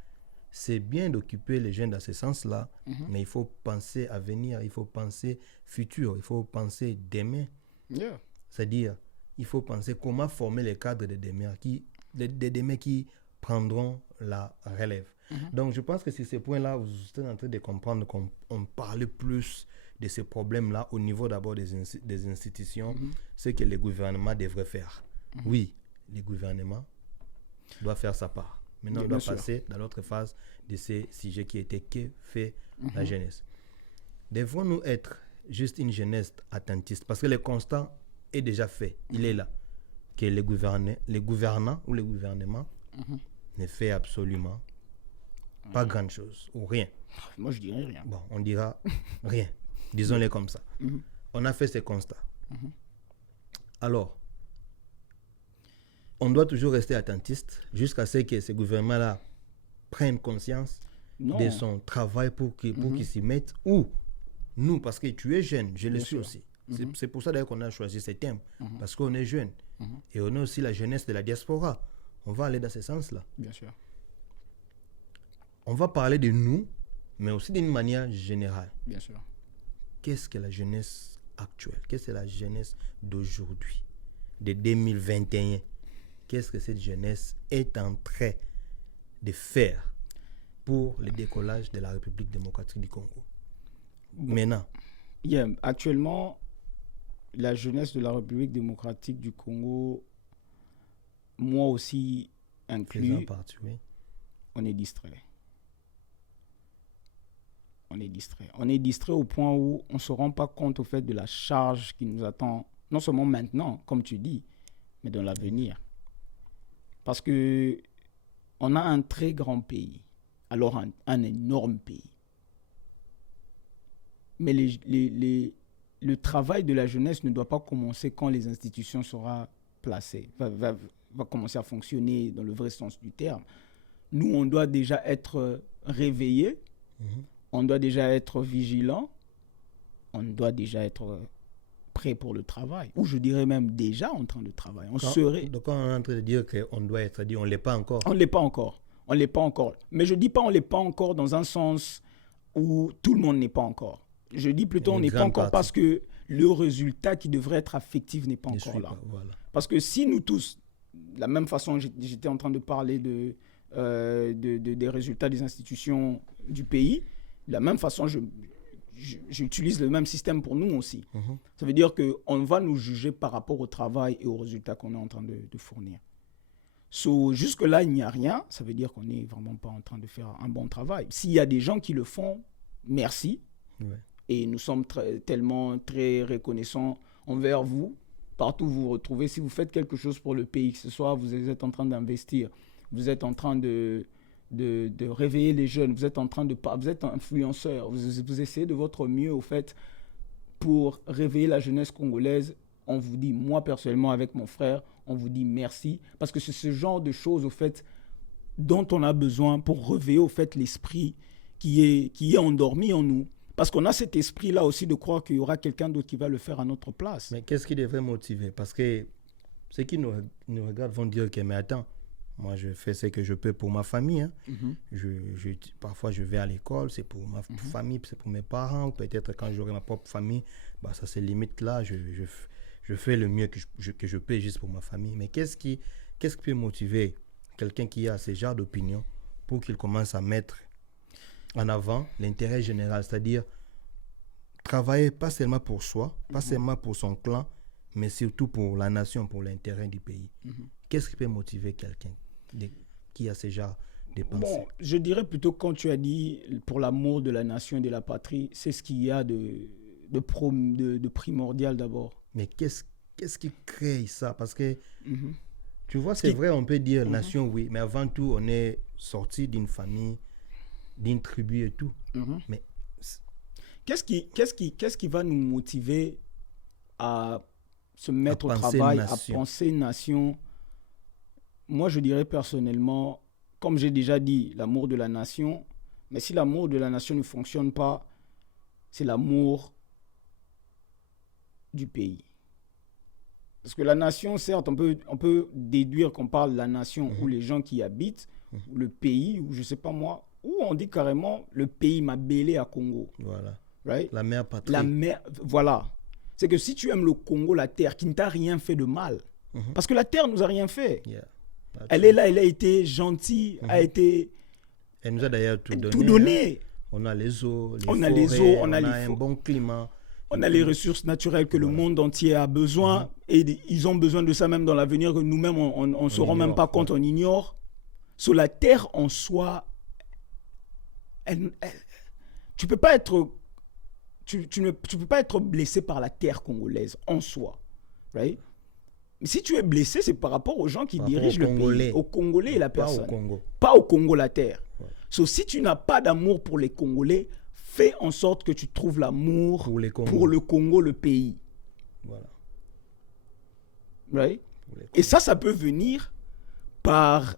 C'est bien d'occuper les jeunes dans ce sens-là, mais il faut penser à venir, il faut penser futur, il faut penser demain. Yeah. C'est-à-dire, il faut penser comment former les cadres de demain qui prendront la relève. Donc, je pense que sur ces points-là, vous êtes en train de comprendre qu'on parle plus de ces problèmes-là au niveau d'abord des institutions, ce que les gouvernements devraient faire. Oui, les gouvernements doivent faire sa part. Maintenant, on doit passer dans l'autre phase de ces sujets qui étaient que fait la jeunesse. Devons-nous être juste une jeunesse attentiste? Parce que le constat est déjà fait. Il est là. Que les gouvernants ou les gouvernements ne fait absolument pas grand chose ou rien. Moi, je dirais rien. Bon, on dira rien. Disons-le comme ça. On a fait ce constat. Alors, on doit toujours rester attentiste jusqu'à ce que ces gouvernements-là prennent conscience de son travail pour qu'ils s'y mettent. Ou nous, parce que tu es jeune, je le suis aussi. C'est pour ça d'ailleurs qu'on a choisi ce thème. Parce qu'on est jeune. Et on a aussi la jeunesse de la diaspora. On va aller dans ce sens-là. Bien sûr. On va parler de nous, mais aussi d'une manière générale. Bien sûr. Qu'est-ce que la jeunesse actuelle? Qu'est-ce que la jeunesse d'aujourd'hui, de 2021? Qu'est-ce que cette jeunesse est en train de faire pour le décollage de la République démocratique du Congo? Maintenant. Actuellement, la jeunesse de la République démocratique du Congo, moi aussi inclus, on est distrait. On est distrait au point où on ne se rend pas compte au fait de la charge qui nous attend, non seulement maintenant, comme tu dis, mais dans l'avenir. Parce que on a un très grand pays, alors un énorme pays. Mais le travail de la jeunesse ne doit pas commencer quand les institutions seront placées, va commencer à fonctionner dans le vrai sens du terme. Nous, on doit déjà être réveillés, on doit déjà être vigilants, on doit déjà être prêt pour le travail, ou je dirais même déjà en train de travailler. Donc on est en train de dire qu'on doit être dit, on ne l'est pas encore. On ne l'est pas encore. Mais je ne dis pas on ne l'est pas encore dans un sens où tout le monde n'est pas encore. Je dis plutôt on n'est pas encore parce que le résultat qui devrait être affectif n'est pas encore là. Voilà. Parce que si nous tous, de la même façon, j'étais en train de parler des résultats des institutions du pays, de la même façon, j'utilise le même système pour nous aussi. Ça veut dire qu'on va nous juger par rapport au travail et aux résultats qu'on est en train de fournir. Jusque-là, il n'y a rien. Ça veut dire qu'on n'est vraiment pas en train de faire un bon travail. S'il y a des gens qui le font, merci. Ouais. Et nous sommes tellement très reconnaissants envers vous. Partout où vous vous retrouvez, si vous faites quelque chose pour le pays, que ce soit vous êtes en train d'investir, vous êtes en train de réveiller les jeunes, vous êtes influenceur, vous essayez de votre mieux au fait pour réveiller la jeunesse congolaise. On vous dit, moi personnellement avec mon frère, on vous dit merci parce que c'est ce genre de choses au fait dont on a besoin pour réveiller au fait l'esprit qui est endormi en nous. Parce qu'on a cet esprit-là aussi de croire qu'il y aura quelqu'un d'autre qui va le faire à notre place. Mais qu'est-ce qui devrait motiver? Parce que ceux qui nous regardent vont dire que, mais attends, moi je fais ce que je peux pour ma famille. Hein. Parfois je vais à l'école, c'est pour ma famille, c'est pour mes parents. Ou peut-être quand j'aurai ma propre famille, bah, ça se limite là. Je fais le mieux que je peux juste pour ma famille. Mais qu'est-ce qui peut motiver quelqu'un qui a ce genre d'opinion pour qu'il commence à mettre en avant l'intérêt général, c'est-à-dire travailler pas seulement pour soi, pas seulement pour son clan, mais surtout pour la nation, pour l'intérêt du pays. Qu'est-ce qui peut motiver quelqu'un qui a ce genre de pensée? Bon, je dirais plutôt quand tu as dit pour l'amour de la nation et de la patrie, c'est ce qu'il y a de primordial d'abord. Mais qu'est-ce qu'est-ce qui crée ça? Parce que, Mhm. tu vois, c'est vrai, on peut dire nation, oui, mais avant tout, on est sorti d'une famille, d'une tribu et tout. Mhm. Mais Qu'est-ce qui va nous motiver à se mettre au penser travail, nation. à penser nation? Moi, je dirais personnellement, comme j'ai déjà dit, l'amour de la nation. Mais si l'amour de la nation ne fonctionne pas, c'est l'amour du pays. Parce que la nation, certes, on peut déduire qu'on parle de la nation où les gens qui y habitent, ou le pays, ou je sais pas moi, ou on dit carrément le pays m'a bêlé à Congo. Voilà. Right? La mère patrie. La mer, voilà. C'est que si tu aimes le Congo, la terre, qui ne t'a rien fait de mal, parce que la terre nous a rien fait. Yeah. Elle est là, elle a été gentille, a été Elle nous a d'ailleurs tout donné. tout donné. Hein. On a les eaux, les On forêts, a les eaux, on a un bon climat. On a les ressources naturelles que le monde entier a besoin et ils ont besoin de ça même dans l'avenir que nous-mêmes on ne se rend même pas compte, on ignore. Sur la terre en soi, tu peux pas être tu peux pas être blessé par la terre congolaise en soi, right? Mais si tu es blessé, c'est par rapport aux gens qui dirigent le pays, aux Congolais et la personne. Pas au Congo. Pas au Congo, la terre. Ouais. So, si tu n'as pas d'amour pour les Congolais, fais en sorte que tu trouves l'amour pour le Congo, le pays. Voilà. Right? Et ça peut venir par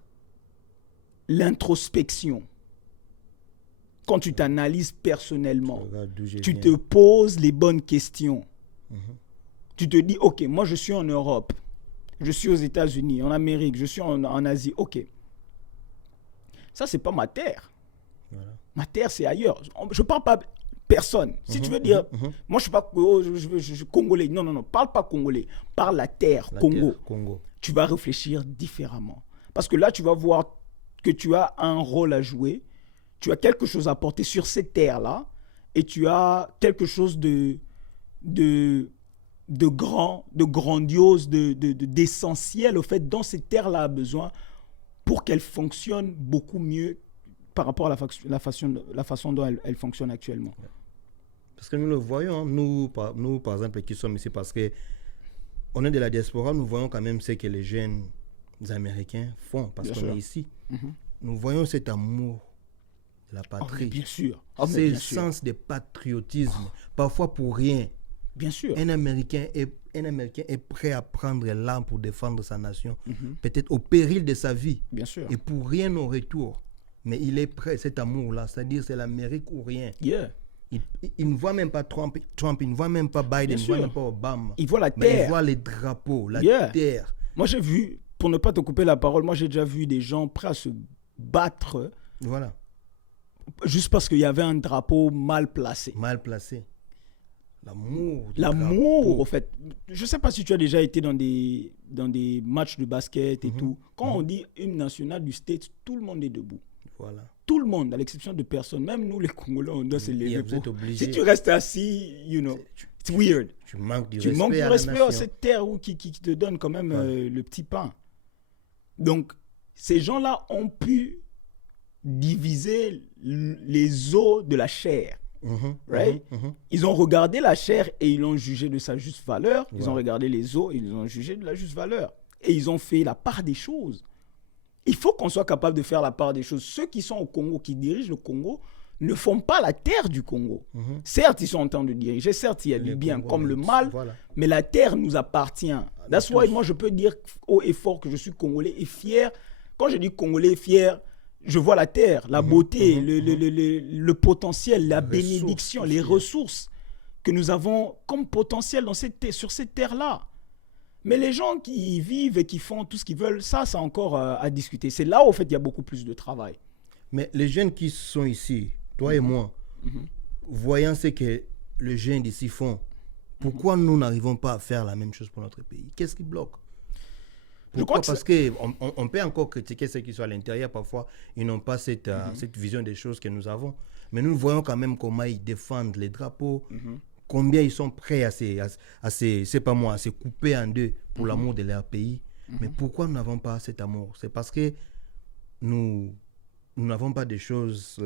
l'introspection. Quand tu t'analyses personnellement, tu te poses les bonnes questions. Tu te dis, ok, moi je suis en Europe, je suis aux États-Unis, en Amérique, je suis en Asie, ok. Ça, c'est pas ma terre. Voilà. Ma terre, c'est ailleurs. Je parle pas personne. Si tu veux dire, moi je suis pas je suis congolais. Non, non, non, parle pas congolais. Parle la terre, Congo. Congo. Tu vas réfléchir différemment. Parce que là, tu vas voir que tu as un rôle à jouer. Tu as quelque chose à apporter sur cette terre-là. Et tu as quelque chose de grand, de grandiose, d'essentiel, au fait, dont cette terre-là a besoin pour qu'elle fonctionne beaucoup mieux par rapport à la façon dont elle fonctionne actuellement. Parce que nous le voyons, nous par exemple, qui sommes ici, parce qu'on est de la diaspora, nous voyons quand même ce que les jeunes Américains font, parce qu'on est ici. Nous voyons cet amour de la patrie. Oh, bien sûr. C'est le sens de patriotisme, parfois pour rien. Bien sûr. Un Américain est prêt à prendre l'arme pour défendre sa nation, peut-être au péril de sa vie. Bien sûr. Et pour rien au retour. Mais il est prêt, cet amour-là, c'est-à-dire c'est l'Amérique ou rien. Yeah. Il ne voit même pas Trump, il ne voit même pas Biden, il ne voit même pas Obama. Il voit la terre. Mais il voit les drapeaux, la terre. Moi j'ai vu, pour ne pas te couper la parole, moi j'ai déjà vu des gens prêts à se battre. Voilà. Juste parce qu'il y avait un drapeau mal placé. Mal placé. L'amour. L'amour, au fait. Je ne sais pas si tu as déjà été dans des matchs de basket et tout. Quand on dit hymne national du States, tout le monde est debout. Voilà. Tout le monde, à l'exception de personne. Même nous, les Congolais, on doit se lever. Vous êtes obligés. Si tu restes assis, it's weird. Tu manques du respect à cette terre qui te donne quand même le petit pain. Donc, ces gens-là ont pu diviser les os de la chair. Right? Ils ont regardé la chair et ils l'ont jugé de sa juste valeur. Ils ont regardé les os et ils l'ont jugé de la juste valeur. Et ils ont fait la part des choses. Il faut qu'on soit capable de faire la part des choses. Ceux qui sont au Congo, qui dirigent le Congo, ne font pas la terre du Congo. Certes, ils sont en train de diriger. Certes, il y a du bien comme le mal. Mais la terre nous appartient. That's why moi, je peux dire haut et fort que je suis Congolais et fier. Quand je dis Congolais fier, je vois la terre, la beauté, le potentiel, la bénédiction, les ressources que nous avons comme potentiel sur cette terre-là. Mais les gens qui y vivent et qui font tout ce qu'ils veulent, ça encore à discuter. C'est là où, en fait, il y a beaucoup plus de travail. Mais les jeunes qui sont ici, toi et moi, voyant ce que les jeunes d'ici font, pourquoi nous n'arrivons pas à faire la même chose pour notre pays? Qu'est-ce qui bloque? Pourquoi? Parce qu'on peut encore critiquer ceux qui sont à l'intérieur. Parfois, ils n'ont pas cette vision des choses que nous avons. Mais nous voyons quand même comment ils défendent les drapeaux, combien ils sont prêts à se couper en deux pour l'amour de leur pays. Mais pourquoi nous n'avons pas cet amour? C'est parce que nous n'avons pas des choses,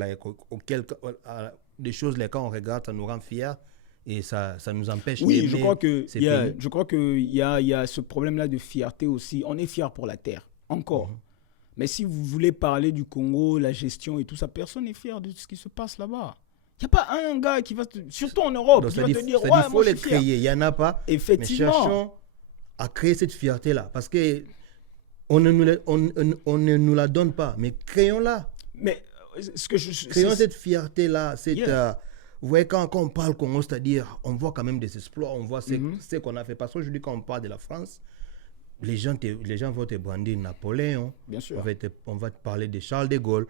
des choses quand on regarde, ça nous rend fiers. et ça nous empêche Oui, d'aimer je crois que ces il y a, pays. je crois que il y a ce problème-là de fierté aussi. On est fier pour la terre, encore. Mais si vous voulez parler du Congo, la gestion et tout ça, personne n'est fier de ce qui se passe là-bas. Il n'y a pas un gars qui va, surtout en Europe, Donc, qui va te dire, il ouais, faut moi je les suis fier. créer. Il n'y en a pas. Mais Effectivement. cherchons à créer cette fierté-là. Parce que on ne nous la donne pas. Mais créons-la. Mais ce que je... Créons c'est- cette fierté-là. Yeah. Vous voyez, quand on parle Congo, c'est-à-dire, on voit quand même des exploits. On voit ce qu'on a fait. Parce qu'aujourd'hui, quand on parle de la France, les gens vont te brandir Napoléon. Bien sûr. On va te parler de Charles de Gaulle.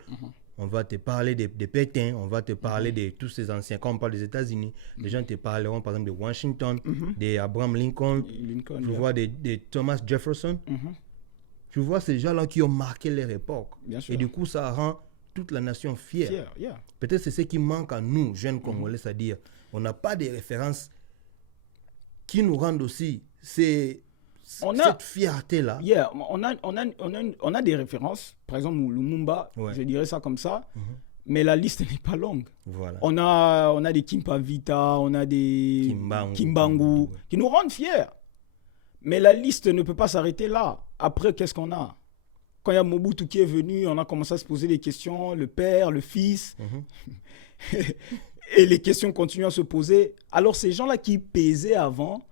On va te parler de Pétain. On va te parler de tous ces anciens. Quand on parle des États-Unis, les gens te parleront par exemple de Washington, d'Abraham Lincoln. Lincoln, Tu yeah. vois de Thomas Jefferson. Tu vois ces gens-là qui ont marqué leur époque. Bien sûr. Et du coup, ça rend toute la nation fière. Fier, yeah. Peut-être c'est ce qui manque à nous, jeunes Congolais, c'est-à-dire on n'a pas de références qui nous rendent aussi cette fierté-là. Yeah, on a des références. Par exemple, Lumumba, Ouais. je dirais ça comme ça. Mais la liste n'est pas longue. Voilà. On a des Kimpavita, on a des Kimbangu, qui nous rendent fiers. Mais la liste ne peut pas s'arrêter là. Après, qu'est-ce qu'on a? Quand il y a Mobutu qui est venu, on a commencé à se poser des questions, le père, le fils. Et les questions continuent à se poser. Alors, ces gens-là qui pesaient avant,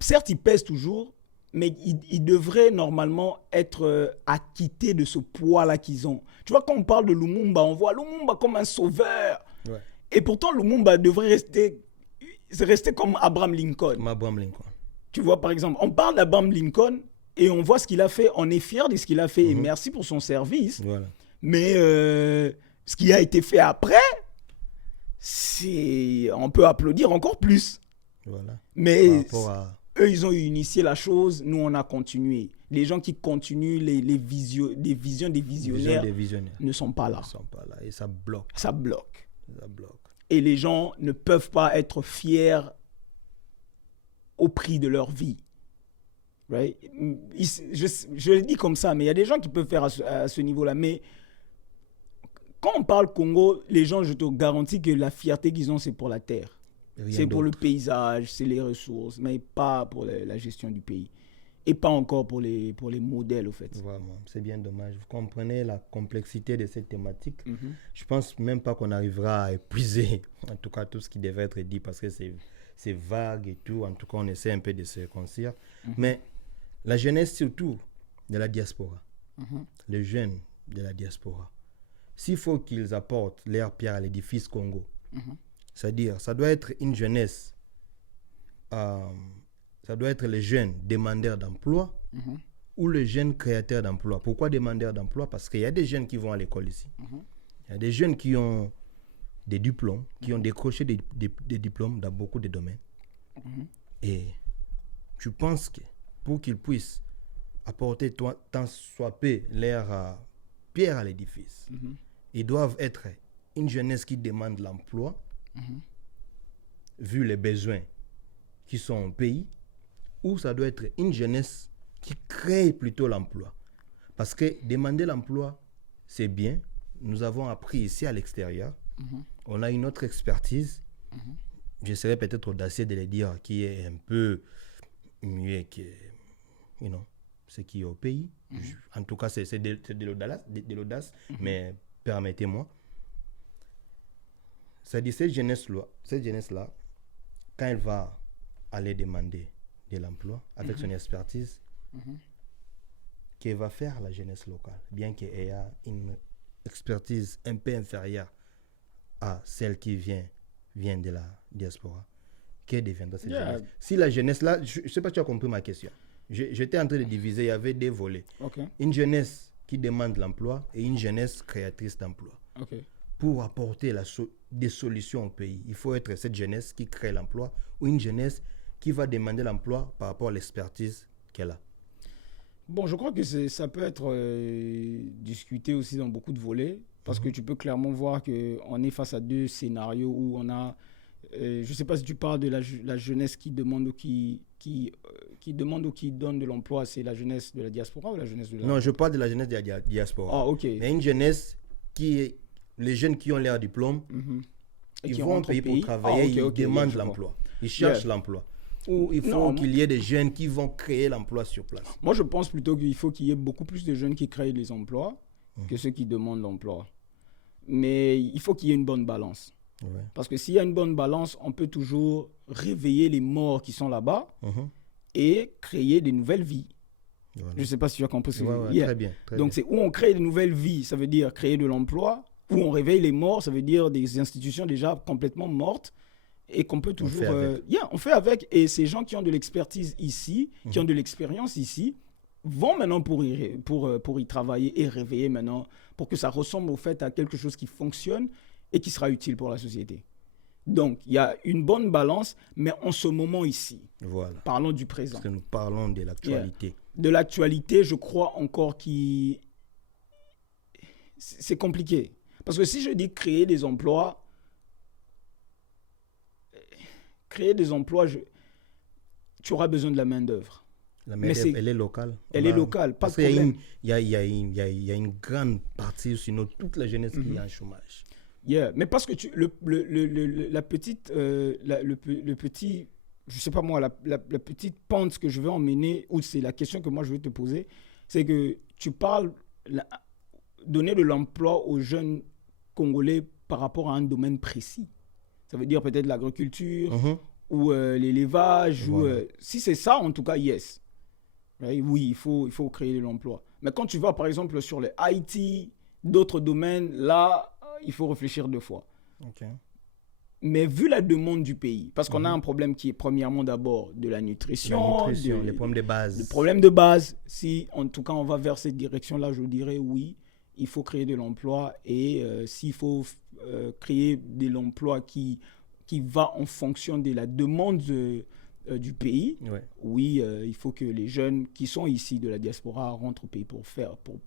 certes, ils pèsent toujours, mais ils devraient normalement être acquittés de ce poids-là qu'ils ont. Tu vois, quand on parle de Lumumba, on voit Lumumba comme un sauveur. Ouais. Et pourtant, Lumumba devrait rester comme Abraham Lincoln. Abraham Lincoln. Tu vois, par exemple, on parle d'Abraham Lincoln et on voit ce qu'il a fait. On est fier de ce qu'il a fait et merci pour son service. Voilà. Mais ce qui a été fait après, on peut applaudir encore plus. Voilà. Mais Par rapport à... eux, ils ont initié la chose, nous, on a continué. Les gens qui continuent des visions des visionnaires des visionnaires ne sont pas là. ne sont pas là et ça bloque. Ça bloque. Ça bloque. Et les gens ne peuvent pas être fiers au prix de leur vie. Right? Je le dis comme ça, mais il y a des gens qui peuvent faire à ce niveau-là. Mais quand on parle Congo, les gens, je te garantis que la fierté qu'ils ont, c'est pour la terre. C'est pour le paysage, c'est les ressources, mais pas pour la gestion du pays. Et pas encore pour les modèles, au fait. Vraiment, c'est bien dommage. Vous comprenez la complexité de cette thématique. Je pense même pas qu'on arrivera à épuiser, en tout cas, tout ce qui devrait être dit, parce que c'est vague et tout. En tout cas, on essaie un peu de se concilier. Mais la jeunesse, surtout, de la diaspora, les jeunes de la diaspora, s'il faut qu'ils apportent leur pierre à l'édifice Congo, c'est-à-dire, ça doit être une jeunesse, ça doit être les jeunes demandeurs d'emploi ou les jeunes créateurs d'emploi. Pourquoi demandeurs d'emploi? Parce qu'il y a des jeunes qui vont à l'école ici. Il y a des jeunes qui ont des diplômes, qui ont décroché des diplômes dans beaucoup de domaines. Et tu penses que pour qu'ils puissent apporter tant soit peu leur pierre à l'édifice, ils doivent être une jeunesse qui demande l'emploi, vu les besoins qui sont au pays, ou ça doit être une jeunesse qui crée plutôt l'emploi. Parce que demander l'emploi, c'est bien. Nous avons appris ici à l'extérieur. On a une autre expertise. Je serais peut-être audacieux de le dire, qui est un peu mieux que ce qui est au pays. En tout cas, c'est de l'audace, mais permettez-moi. C'est-à-dire, cette jeunesse-là, quand elle va aller demander de l'emploi avec son expertise, qu'elle va faire la jeunesse locale, bien qu'elle ait une expertise un peu inférieure à celle qui vient de la diaspora, qu'elle deviendra cette jeunesse. Si la jeunesse là, je ne sais pas si tu as compris ma question. J'étais en train de diviser, il y avait deux volets. Une jeunesse qui demande l'emploi et une jeunesse créatrice d'emploi. Pour apporter des solutions au pays, il faut être cette jeunesse qui crée l'emploi ou une jeunesse qui va demander l'emploi par rapport à l'expertise qu'elle a. Bon, je crois que ça peut être discuté aussi dans beaucoup de volets, parce que tu peux clairement voir qu'on est face à deux scénarios où on a, je ne sais pas si tu parles de la jeunesse qui demande ou qui demande ou qui donne de l'emploi, c'est la jeunesse de la diaspora ou la jeunesse de la... Non, je parle de la jeunesse de la diaspora. Ah, ok. Mais une jeunesse les jeunes qui ont leur diplôme, ils vont payer pour travailler, ils demandent l'emploi. Ils cherchent l'emploi. Ou il faut qu'il y ait des jeunes qui vont créer l'emploi sur place. Moi, je pense plutôt qu'il faut qu'il y ait beaucoup plus de jeunes qui créent des emplois que ceux qui demandent l'emploi. Mais il faut qu'il y ait une bonne balance. Ouais. Parce que s'il y a une bonne balance, on peut toujours réveiller les morts qui sont là-bas et créer des nouvelles vies. Voilà. Je ne sais pas si tu as compris ce que je veux dire. Très bien. Donc, c'est où on crée de nouvelles vies, ça veut dire créer de l'emploi. Où on réveille les morts, ça veut dire des institutions déjà complètement mortes et qu'on peut toujours... on fait avec. Et ces gens qui ont de l'expertise ici, qui ont de l'expérience ici, vont maintenant pour y travailler et réveiller maintenant, pour que ça ressemble au fait à quelque chose qui fonctionne et qui sera utile pour la société. Donc, il y a une bonne balance, mais en ce moment ici, parlons du présent. Parce que nous parlons de l'actualité. De l'actualité, je crois encore c'est compliqué. Parce que si je dis créer des emplois, tu auras besoin de la main-d'œuvre. La main-d'œuvre, elle est locale. Elle est locale, pas de problème. Il y a une grande partie, sinon toute la jeunesse qui est en chômage. Mais parce que la petite, je sais pas moi, la petite pente que je veux emmener, ou c'est la question que moi je veux te poser, c'est que tu parles, donner de l'emploi aux jeunes Congolais par rapport à un domaine précis. Ça veut dire peut-être l'agriculture ou l'élevage. Si c'est ça, en tout cas, yes. Oui, il faut créer de l'emploi. Mais quand tu vas, par exemple, sur les IT, d'autres domaines, là, il faut réfléchir 2 fois. Okay. Mais vu la demande du pays, parce qu'on a un problème qui est premièrement d'abord de la nutrition. Les problèmes de base. Le problème de base, si en tout cas on va vers cette direction-là, je dirais oui, il faut créer de l'emploi et s'il faut créer de l'emploi qui va en fonction de la demande du pays, oui, il faut que les jeunes qui sont ici de la diaspora rentrent au pays pour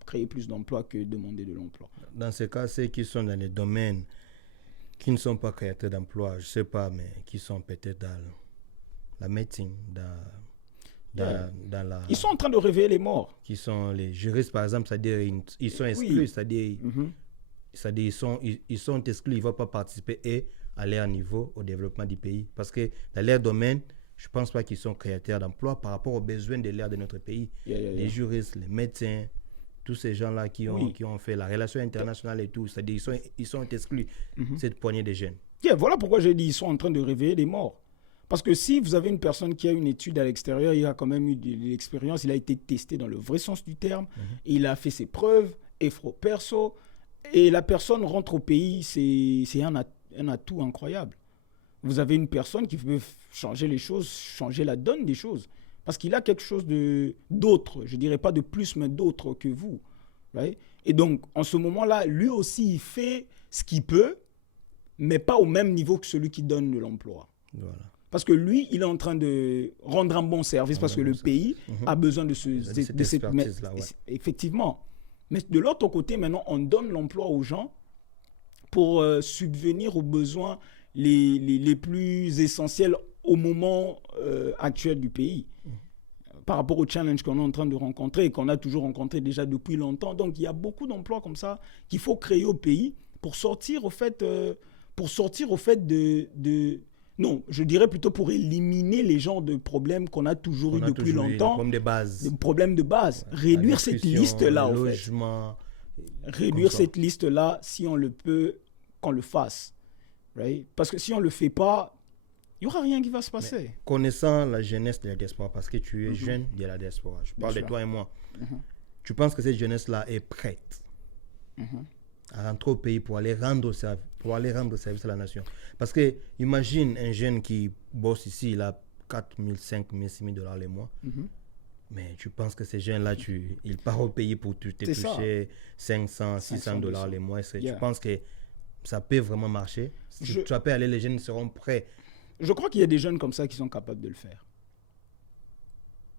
créer plus d'emplois que demander de l'emploi. Dans ce cas, ceux qui sont dans les domaines qui ne sont pas créateurs d'emplois, je ne sais pas, mais qui sont peut-être dans la médecine, dans la... Ils sont en train de réveiller les morts. Qui sont les juristes, par exemple, c'est-à-dire ils sont exclus, c'est-à-dire ils sont exclus, ils ne vont pas participer et à leur niveau au développement du pays. Parce que dans leur domaine, je ne pense pas qu'ils sont créateurs d'emplois par rapport aux besoins de l'air de notre pays. Les juristes, les médecins, tous ces gens-là qui ont fait la relation internationale et tout, c'est-à-dire ils sont exclus, cette poignée de jeunes. Voilà pourquoi j'ai dit ils sont en train de réveiller les morts. Parce que si vous avez une personne qui a une étude à l'extérieur, il a quand même eu de l'expérience, il a été testé dans le vrai sens du terme, il a fait ses preuves, perso, et la personne rentre au pays, c'est un atout incroyable. Vous avez une personne qui peut changer les choses, changer la donne des choses. Parce qu'il a quelque chose d'autre, je ne dirais pas de plus, mais d'autre que vous. Right? Et donc, en ce moment-là, lui aussi, il fait ce qu'il peut, mais pas au même niveau que celui qui donne de l'emploi. Voilà. Parce que lui, il est en train de rendre un bon service parce que le pays a besoin de cette expertise-là. Effectivement. Mais de l'autre côté, maintenant, on donne l'emploi aux gens pour subvenir aux besoins les plus essentiels au moment actuel du pays. Par rapport au challenge qu'on est en train de rencontrer et qu'on a toujours rencontré déjà depuis longtemps. Donc, il y a beaucoup d'emplois comme ça qu'il faut créer au pays pour sortir au fait de non, je dirais plutôt pour éliminer les genres de problèmes qu'on a toujours eu depuis longtemps. Des problèmes de base. Réduire cette liste-là, en fait. Réduire cette liste-là, si on le peut, qu'on le fasse. Right? Parce que si on ne le fait pas, il n'y aura rien qui va se passer. Mais connaissant la jeunesse de la diaspora, parce que tu es jeune de la diaspora, je parle de toi et moi, tu penses que cette jeunesse-là est prête à rentrer au pays pour aller rendre service à la nation? Parce que imagine un jeune qui bosse ici, il a 4 000, 5 000, 6 000 $ les mois. Mais tu penses que ces jeunes-là, ils partent au pays pour te toucher 500, 600 $ les mois. Tu penses que ça peut vraiment marcher? Tu peux aller, les jeunes seront prêts. Je crois qu'il y a des jeunes comme ça qui sont capables de le faire.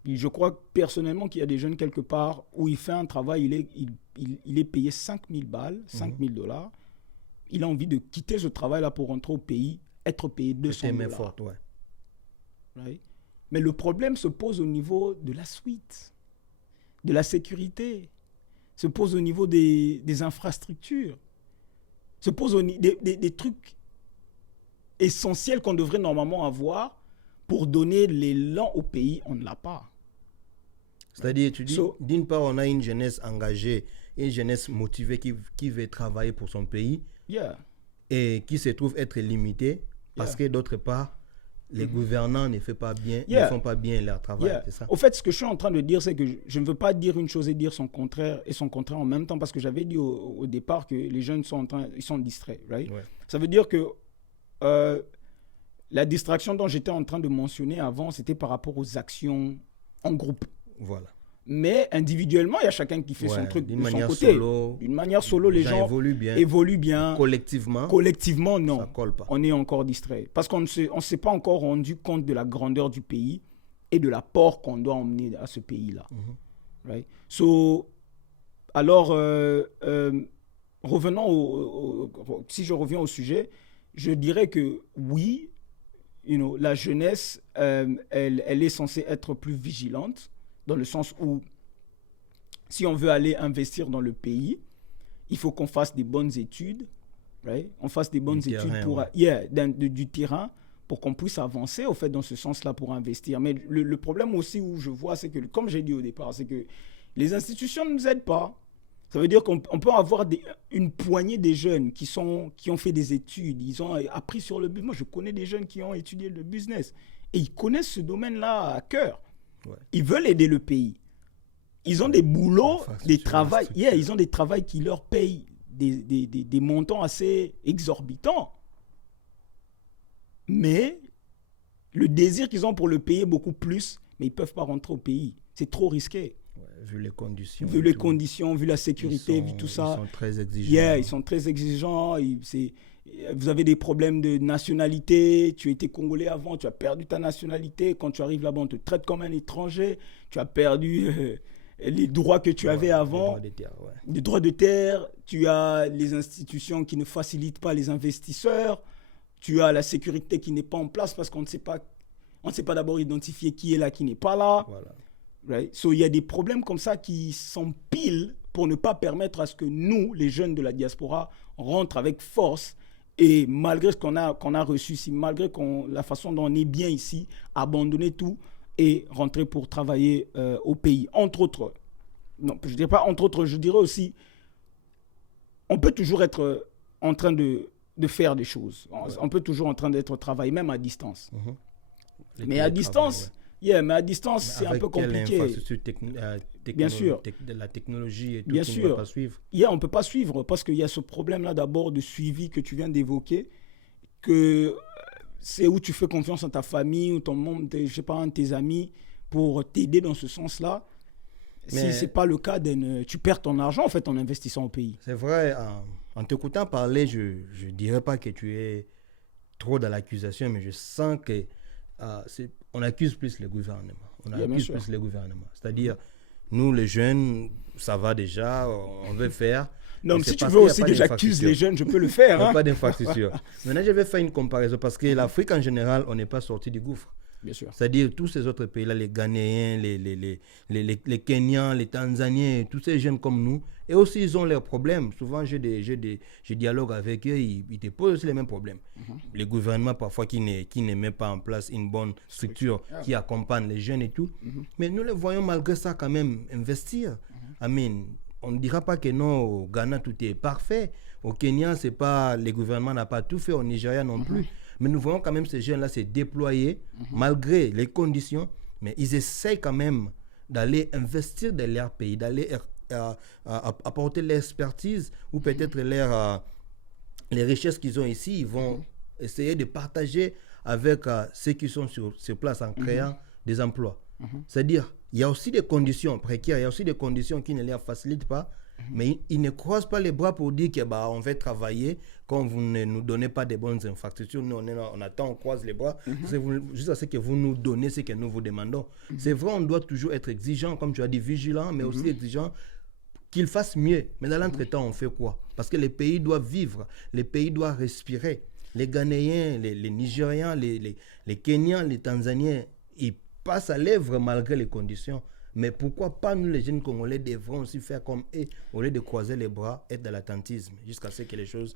Et je crois personnellement qu'il y a des jeunes quelque part où il fait un travail, il est payé 5 000 balles, 5 000 $. Il a envie de quitter ce travail-là pour rentrer au pays, être payé 200 $. Right? Mais le problème se pose au niveau de la suite, de la sécurité, se pose au niveau des infrastructures, se pose des trucs essentiel qu'on devrait normalement avoir pour donner l'élan au pays, on ne l'a pas. C'est-à-dire, tu dis, d'une part, on a une jeunesse engagée, une jeunesse motivée qui veut travailler pour son pays et qui se trouve être limitée parce que d'autre part, les gouvernants ne font pas bien leur travail. C'est ça? Au fait, ce que je suis en train de dire, c'est que je ne veux pas dire une chose et dire son contraire en même temps, parce que j'avais dit au départ que les jeunes ils sont distraits, right? Ça veut dire que la distraction dont j'étais en train de mentionner avant, c'était par rapport aux actions en groupe. Voilà. Mais individuellement, il y a chacun qui fait son truc de son côté. D'une manière solo, les gens évoluent bien. Collectivement, non. Ça colle pas. On est encore distrait. Parce qu'on ne s'est pas encore rendu compte de la grandeur du pays et de l'apport qu'on doit emmener à ce pays-là. Right? Alors, si je reviens au sujet, je dirais que oui, la jeunesse, elle est censée être plus vigilante, dans le sens où, si on veut aller investir dans le pays, il faut qu'on fasse des bonnes études, right? On fasse des bonnes études du terrain pour qu'on puisse avancer, au fait, dans ce sens-là, pour investir. Mais le problème aussi où je vois, c'est que, comme j'ai dit au départ, c'est que les institutions ne nous aident pas. Ça veut dire qu'on peut avoir une poignée de jeunes qui ont fait des études, ils ont appris sur le business. Moi, je connais des jeunes qui ont étudié le business et ils connaissent ce domaine-là à cœur. Ouais. Ils veulent aider le pays. Ils ont des boulots, des travails. Ils ont des travails qui leur payent des montants assez exorbitants. Mais le désir qu'ils ont pour le payer beaucoup plus, mais ils ne peuvent pas rentrer au pays. C'est trop risqué. Vu les conditions. Vu les conditions, vu la sécurité, vu tout ça. Ils sont très exigeants. Ils sont très exigeants. Vous avez des problèmes de nationalité. Tu étais Congolais avant, tu as perdu ta nationalité. Quand tu arrives là-bas, on te traite comme un étranger. Tu as perdu les droits que tu avais avant. Les droits de terre. Tu as les institutions qui ne facilitent pas les investisseurs. Tu as la sécurité qui n'est pas en place parce qu'on ne sait pas d'abord identifier qui est là, qui n'est pas là. Voilà. Right? So, il y a des problèmes comme ça qui s'empilent pour ne pas permettre à ce que nous, les jeunes de la diaspora, rentrent avec force et malgré ce qu'on a reçu ici, malgré la façon dont on est bien ici, abandonner tout et rentrer pour travailler au pays. Entre autres, non, je ne dirais pas entre autres, je dirais aussi, on peut toujours être en train de faire des choses. On peut toujours en train d'être au travail, même à distance. Mais à distance... mais à distance, c'est un peu compliqué. Bien sûr. De la technologie et tout, bien sûr. On ne peut pas suivre. On ne peut pas suivre parce qu'il y a ce problème-là d'abord de suivi que tu viens d'évoquer, que c'est où tu fais confiance à ta famille ou ton membre, je sais pas, tes amis pour t'aider dans ce sens-là. Si ce n'est pas le cas, tu perds ton argent en fait en investissant au pays. C'est vrai, en t'écoutant parler, je ne dirais pas que tu es trop dans l'accusation, mais je sens que on accuse plus le gouvernement. C'est-à-dire, nous, les jeunes, ça va déjà, on veut faire. Non, mais si tu veux aussi que j'accuse les jeunes, je peux le faire. Il n'y a pas d'infrastructure. Maintenant, je vais faire une comparaison parce que l'Afrique, en général, on n'est pas sorti du gouffre. Bien sûr. C'est-à-dire, tous ces autres pays-là, les Ghanéens, les Kenyans, les Tanzaniens, tous ces jeunes comme nous, et aussi, ils ont leurs problèmes. Souvent, je dialogue avec eux, ils te posent aussi les mêmes problèmes. Les gouvernements, parfois, qui ne mettent pas en place une bonne structure qui accompagne les jeunes et tout. Mais nous les voyons, malgré ça, quand même, investir. On ne dira pas que non, au Ghana, tout est parfait. Au Kenya, c'est pas, les gouvernements n'ont pas tout fait. Au Nigeria non plus. Mais nous voyons quand même ces jeunes-là se déployer, malgré les conditions. Mais ils essayent quand même d'aller investir dans leur pays, d'aller apporter l'expertise ou peut-être les richesses qu'ils ont ici. Ils vont essayer de partager avec ceux qui sont sur place en créant des emplois. C'est-à-dire, il y a aussi des conditions précaires, il y a aussi des conditions qui ne les facilitent pas, mais ils ne croisent pas les bras pour dire qu'on va travailler quand vous ne nous donnez pas de bonnes infrastructures. Nous, on attend, on croise les bras jusqu'à ce que vous nous donnez ce que nous vous demandons. C'est vrai, on doit toujours être exigeant, comme tu as dit, vigilant, mais aussi exigeant qu'ils fassent mieux. Mais dans l'entretemps, on fait quoi? Parce que les pays doivent vivre, les pays doivent respirer. Les Ghanéens, les Nigérians, les Kenyans, les Tanzaniens, ils passent à l'œuvre malgré les conditions Mais pourquoi pas nous, les jeunes Congolais, devrons aussi faire comme eux, au lieu de croiser les bras, être dans l'attentisme, jusqu'à ce que les choses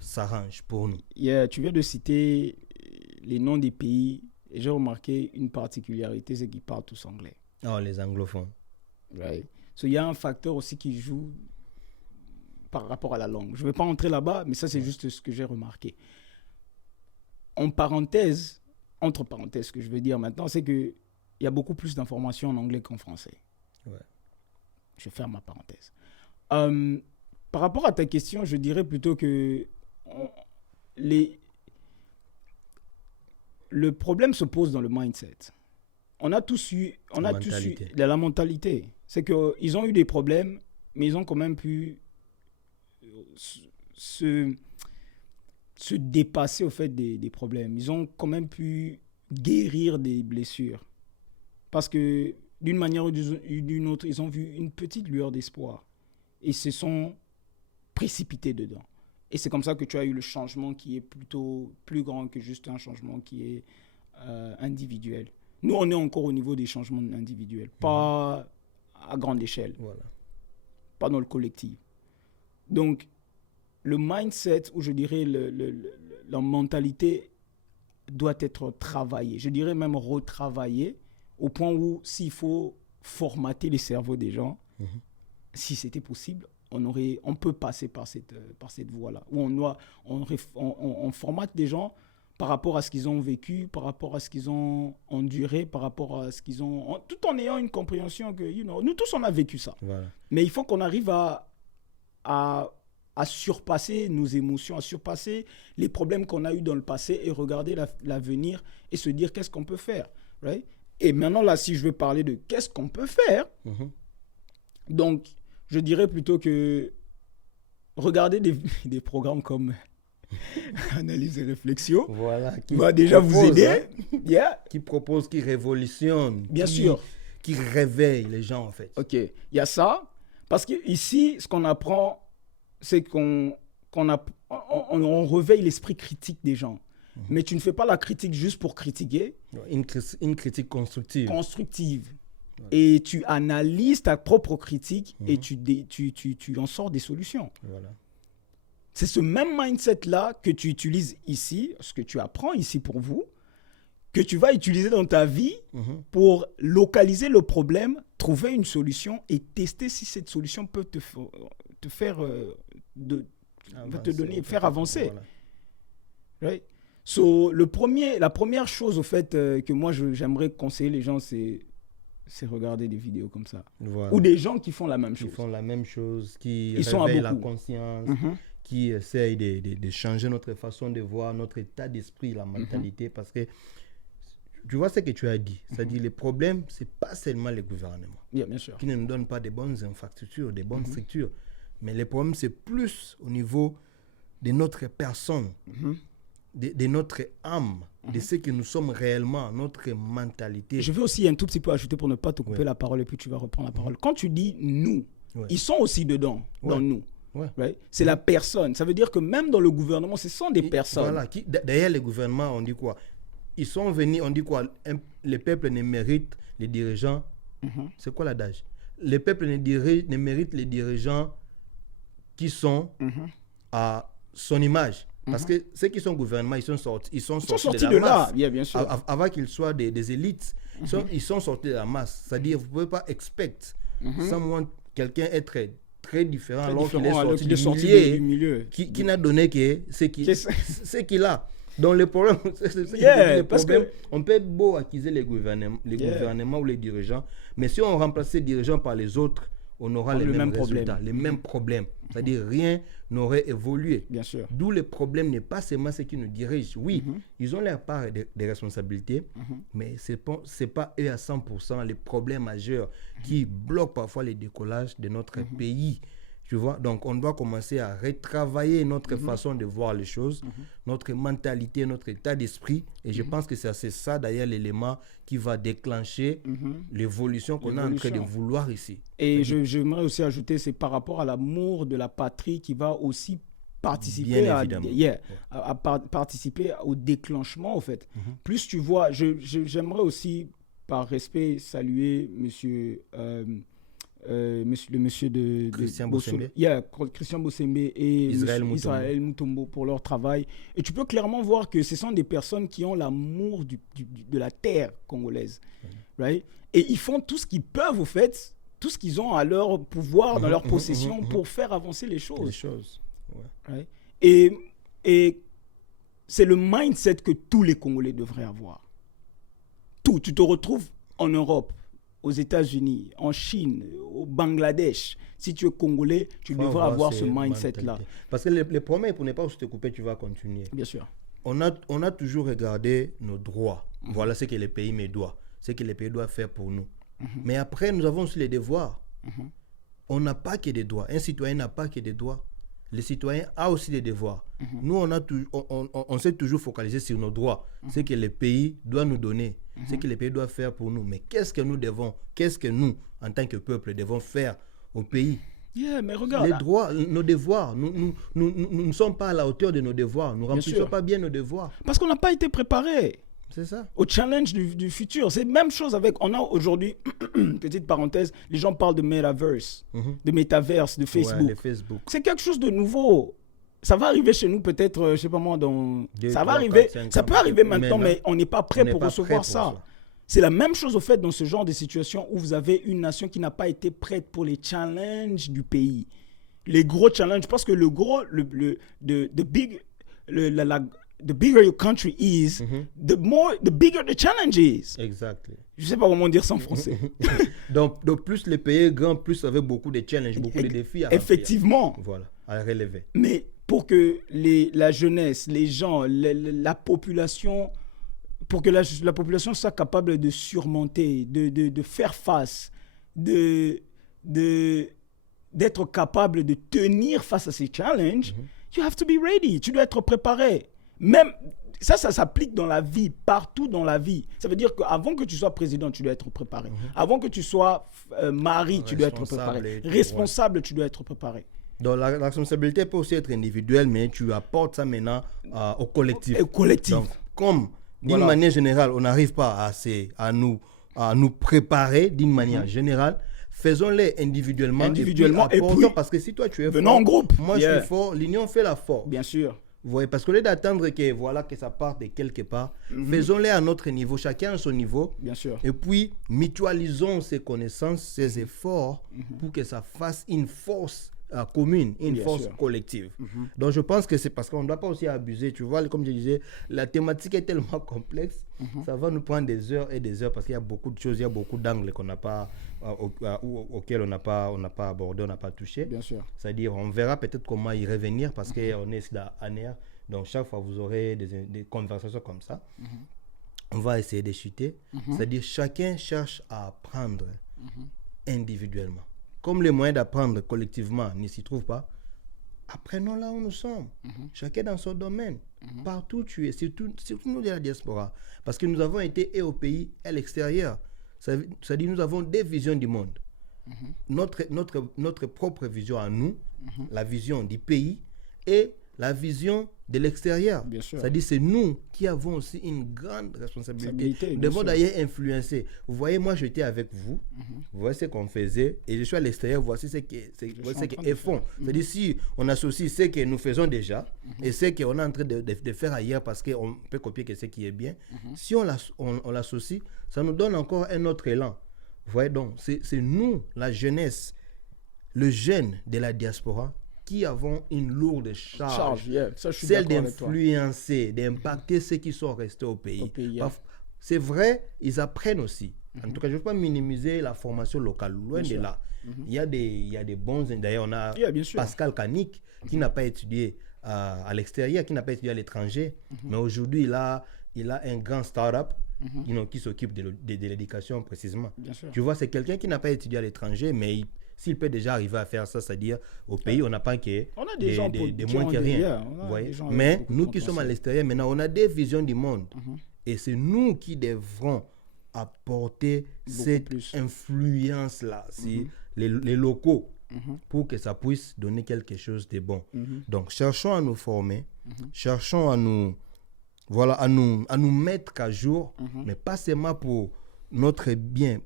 s'arrangent pour nous. Tu viens de citer les noms des pays. Et j'ai remarqué une particularité, c'est qu'ils parlent tous anglais. Oh, les anglophones. Right. So, il y a un facteur aussi qui joue par rapport à la langue. Je ne vais pas entrer là-bas, mais ça, c'est juste ce que j'ai remarqué. Entre parenthèses, ce que je veux dire maintenant, c'est qu'il y a beaucoup plus d'informations en anglais qu'en français. Ouais. Je ferme ma parenthèse. Par rapport à ta question, je dirais plutôt que le problème se pose dans le mindset. On a tous eu la mentalité. C'est qu'ils ont eu des problèmes, mais ils ont quand même pu se dépasser au fait des problèmes. Ils ont quand même pu guérir des blessures. Parce que d'une manière ou d'une autre, ils ont vu une petite lueur d'espoir. Et se sont précipités dedans. Et c'est comme ça que tu as eu le changement qui est plutôt plus grand que juste un changement qui est individuel. Nous, on est encore au niveau des changements individuels, pas à grande échelle, pas dans le collectif. Donc, le mindset, ou je dirais la mentalité doit être travaillée. Je dirais même retravaillée, au point où s'il faut formater les cerveaux des gens, si c'était possible, on peut passer par cette voie-là, où on formate des gens par rapport à ce qu'ils ont vécu, par rapport à ce qu'ils ont enduré, par rapport à ce qu'ils ont... tout en ayant une compréhension que, nous tous, on a vécu ça. Voilà. Mais il faut qu'on arrive à surpasser nos émotions, à surpasser les problèmes qu'on a eus dans le passé et regarder l'avenir et se dire qu'est-ce qu'on peut faire. Right? Et maintenant, là, si je veux parler de qu'est-ce qu'on peut faire, donc, je dirais plutôt que regarder des programmes comme Analyse et réflexion qui va déjà vous aider. Qui propose, qui révolutionne. Bien sûr. Qui réveille les gens, en fait. OK. Il y a ça. Parce qu'ici, ce qu'on apprend, c'est qu'on réveille l'esprit critique des gens. Mais tu ne fais pas la critique juste pour critiquer. Une critique constructive. Voilà. Et tu analyses ta propre critique et tu en sors des solutions. Voilà. C'est ce même mindset-là que tu utilises ici, ce que tu apprends ici pour vous, que tu vas utiliser dans ta vie pour localiser le problème, trouver une solution et tester si cette solution peut te faire faire avancer. Voilà. Right? So, la première chose au fait que moi j'aimerais conseiller les gens, c'est regarder des vidéos comme ça. Voilà. Ou des gens qui font la même chose. Qui réveillent la conscience, qui essayent de changer notre façon de voir, notre état d'esprit, la mentalité. Parce que tu vois ce que tu as dit. C'est-à-dire les problèmes, ce n'est pas seulement le gouvernement bien sûr. qui ne nous donne pas de bonnes infrastructures, de bonnes structures. Mais les problèmes, c'est plus au niveau de notre personne, de notre âme, de ce que nous sommes réellement, notre mentalité. Je veux aussi un tout petit peu ajouter pour ne pas te couper la parole et puis tu vas reprendre la parole. Quand tu dis « nous », ils sont aussi dedans, dans nous. Right? C'est la personne. Ça veut dire que même dans le gouvernement, ce sont des personnes. Voilà. D'ailleurs, le gouvernement, on dit quoi? Ils sont venus, on dit quoi? Le peuple ne mérite les dirigeants. C'est quoi l'adage? Le peuple ne mérite les dirigeants qui sont à son image. Parce que ceux qui sont au gouvernement, ils sont sortis de la masse. Bien sûr. Avant qu'ils soient des élites, ils sont sortis de la masse. C'est-à-dire, vous ne pouvez pas expect quelqu'un être très différent alors qu'il est sorti du milieu. Qui n'a donné que ce qu'il a. Donc le problème, on peut beau accuser les gouvernements ou les dirigeants, mais si on remplace les dirigeants par les autres, on aura les mêmes résultats, les mêmes problèmes. C'est-à-dire rien n'aurait évolué. Bien sûr. D'où le problème n'est pas seulement ceux qui nous dirigent. Oui, ils ont leur part des responsabilités, mais ce n'est pas eux à 100% les problèmes majeurs qui bloquent parfois le décollage de notre pays. Tu vois, donc on doit commencer à retravailler notre façon de voir les choses, notre mentalité, notre état d'esprit. Et je pense que c'est ça d'ailleurs l'élément qui va déclencher l'évolution qu'on est en train de vouloir ici. Et j'aimerais aussi ajouter, c'est par rapport à l'amour de la patrie qui va aussi participer participer au déclenchement, en fait. Plus tu vois, j'aimerais aussi par respect, saluer le monsieur de Christian Bossembe. Christian Bossembe et Israël Mutombo pour leur travail. Et tu peux clairement voir que ce sont des personnes qui ont l'amour de la terre congolaise. Right? Et ils font tout ce qu'ils peuvent, au fait, tout ce qu'ils ont à leur pouvoir, dans leur possession, pour faire avancer les choses. Right? Et c'est le mindset que tous les Congolais devraient avoir. Tout. Tu te retrouves en Europe, aux États-Unis, en Chine, au Bangladesh. Si tu es Congolais, tu devrais avoir ce mindset-là. Parce que les promesses, pour ne pas te couper, tu vas continuer. Bien sûr. On a toujours regardé nos droits. Voilà ce que les pays me doivent. Ce que les pays doivent faire pour nous. Mais après, nous avons aussi les devoirs. On n'a pas que des droits. Un citoyen n'a pas que des droits. Le citoyen a aussi des devoirs. Nous, on s'est toujours focalisé sur nos droits. Ce que les pays doivent nous donner. Ce que les pays doivent faire pour nous. Mais qu'est-ce que nous, en tant que peuple, devons faire au pays? Mais regarde. Les droits, nos devoirs. Nous ne sommes pas à la hauteur de nos devoirs. Nous ne remplissons pas bien nos devoirs. Parce qu'on n'a pas été préparés. C'est ça. Au challenge du futur. C'est la même chose avec... On a aujourd'hui, petite parenthèse, les gens parlent de metaverse, de métaverse, de Facebook. Facebook. C'est quelque chose de nouveau. Ça va arriver chez nous peut-être, je ne sais pas moi, ça va arriver. Ça peut arriver maintenant, mais on n'est pas prêt pour recevoir ça. C'est la même chose au fait dans ce genre de situation où vous avez une nation qui n'a pas été prête pour les challenges du pays. Les gros challenges, parce que the bigger your country is, the bigger the challenge is. Exactly. Je sais pas comment dire ça en français. donc, plus les pays grands, plus avec beaucoup de challenges, beaucoup de défis à effectivement. remplir. Voilà, à relever. Mais pour que la jeunesse, les gens, la population, pour que la population soit capable de surmonter, de faire face, d'être capable de tenir face à ces challenges, you have to be ready. Tu dois être préparé. Même ça s'applique dans la vie, partout dans la vie. Ça veut dire qu'avant que tu sois président, tu dois être préparé. Avant que tu sois mari, tu dois être préparé. Responsable, tu dois être préparé. Donc la responsabilité peut aussi être individuelle, mais tu apportes ça maintenant au collectif. Donc, comme d'une manière générale, on n'arrive pas à nous préparer d'une manière générale, faisons-les individuellement et puis parce que si toi tu es fort, en groupe. Moi je suis fort, l'union fait la force. Bien sûr. Vous voyez, parce qu'au lieu d'attendre que ça parte de quelque part, faisons-les à notre niveau, chacun à son niveau. Bien sûr. Et puis, mutualisons ses connaissances, ses efforts pour que ça fasse une force commune, une force collective. Donc, je pense que c'est parce qu'on ne doit pas aussi abuser. Tu vois, comme je disais, la thématique est tellement complexe, ça va nous prendre des heures et des heures parce qu'il y a beaucoup de choses, il y a beaucoup d'angles qu'on n'a pas, auxquels on n'a pas abordé, on n'a pas touché. Bien sûr. C'est-à-dire, on verra peut-être comment y revenir parce qu'on est ici à NER. Donc, chaque fois, vous aurez des conversations comme ça. On va essayer de chuter. C'est-à-dire, chacun cherche à apprendre individuellement. Comme les moyens d'apprendre collectivement ne s'y trouvent pas, apprenons là où nous sommes. Chacun dans son domaine. Partout où tu es, surtout nous de la diaspora. Parce que nous avons été et au pays et à l'extérieur. C'est-à-dire nous avons des visions du monde. Notre propre vision à nous, la vision du pays et la vision de l'extérieur. C'est-à-dire c'est nous qui avons aussi une grande responsabilité. Nous devons d'ailleurs influencer. Vous voyez, moi j'étais avec vous, vous voyez ce qu'on faisait, et je suis à l'extérieur, voici ce qu'ils font. C'est-à-dire si on associe ce que nous faisons déjà et ce qu'on est en train de faire ailleurs parce qu'on peut copier ce qui est bien, si on l'associe, ça nous donne encore un autre élan. Vous voyez donc, c'est nous, la jeunesse, le jeune de la diaspora, qui avons une lourde charge, celle d'influencer, d'impacter ceux qui sont restés au pays. C'est vrai, ils apprennent aussi. En tout cas, je ne veux pas minimiser la formation locale, loin de là. Il y a des bons... D'ailleurs, on a Pascal Kanik, qui n'a pas étudié à l'extérieur, qui n'a pas étudié à l'étranger, mais aujourd'hui, il a un grand start-up qui s'occupe de l'éducation précisément. Tu vois, c'est quelqu'un qui n'a pas étudié à l'étranger, mais s'il peut déjà arriver à faire ça, c'est-à-dire au pays, on n'a pas des moins que rien. Mais nous qui sommes à l'extérieur, maintenant, on a des visions du monde. Et c'est nous qui devrons apporter cette influence-là, les locaux, pour que ça puisse donner quelque chose de bon. Donc, cherchons à nous former, cherchons à nous mettre à jour, mais pas seulement pour notre bien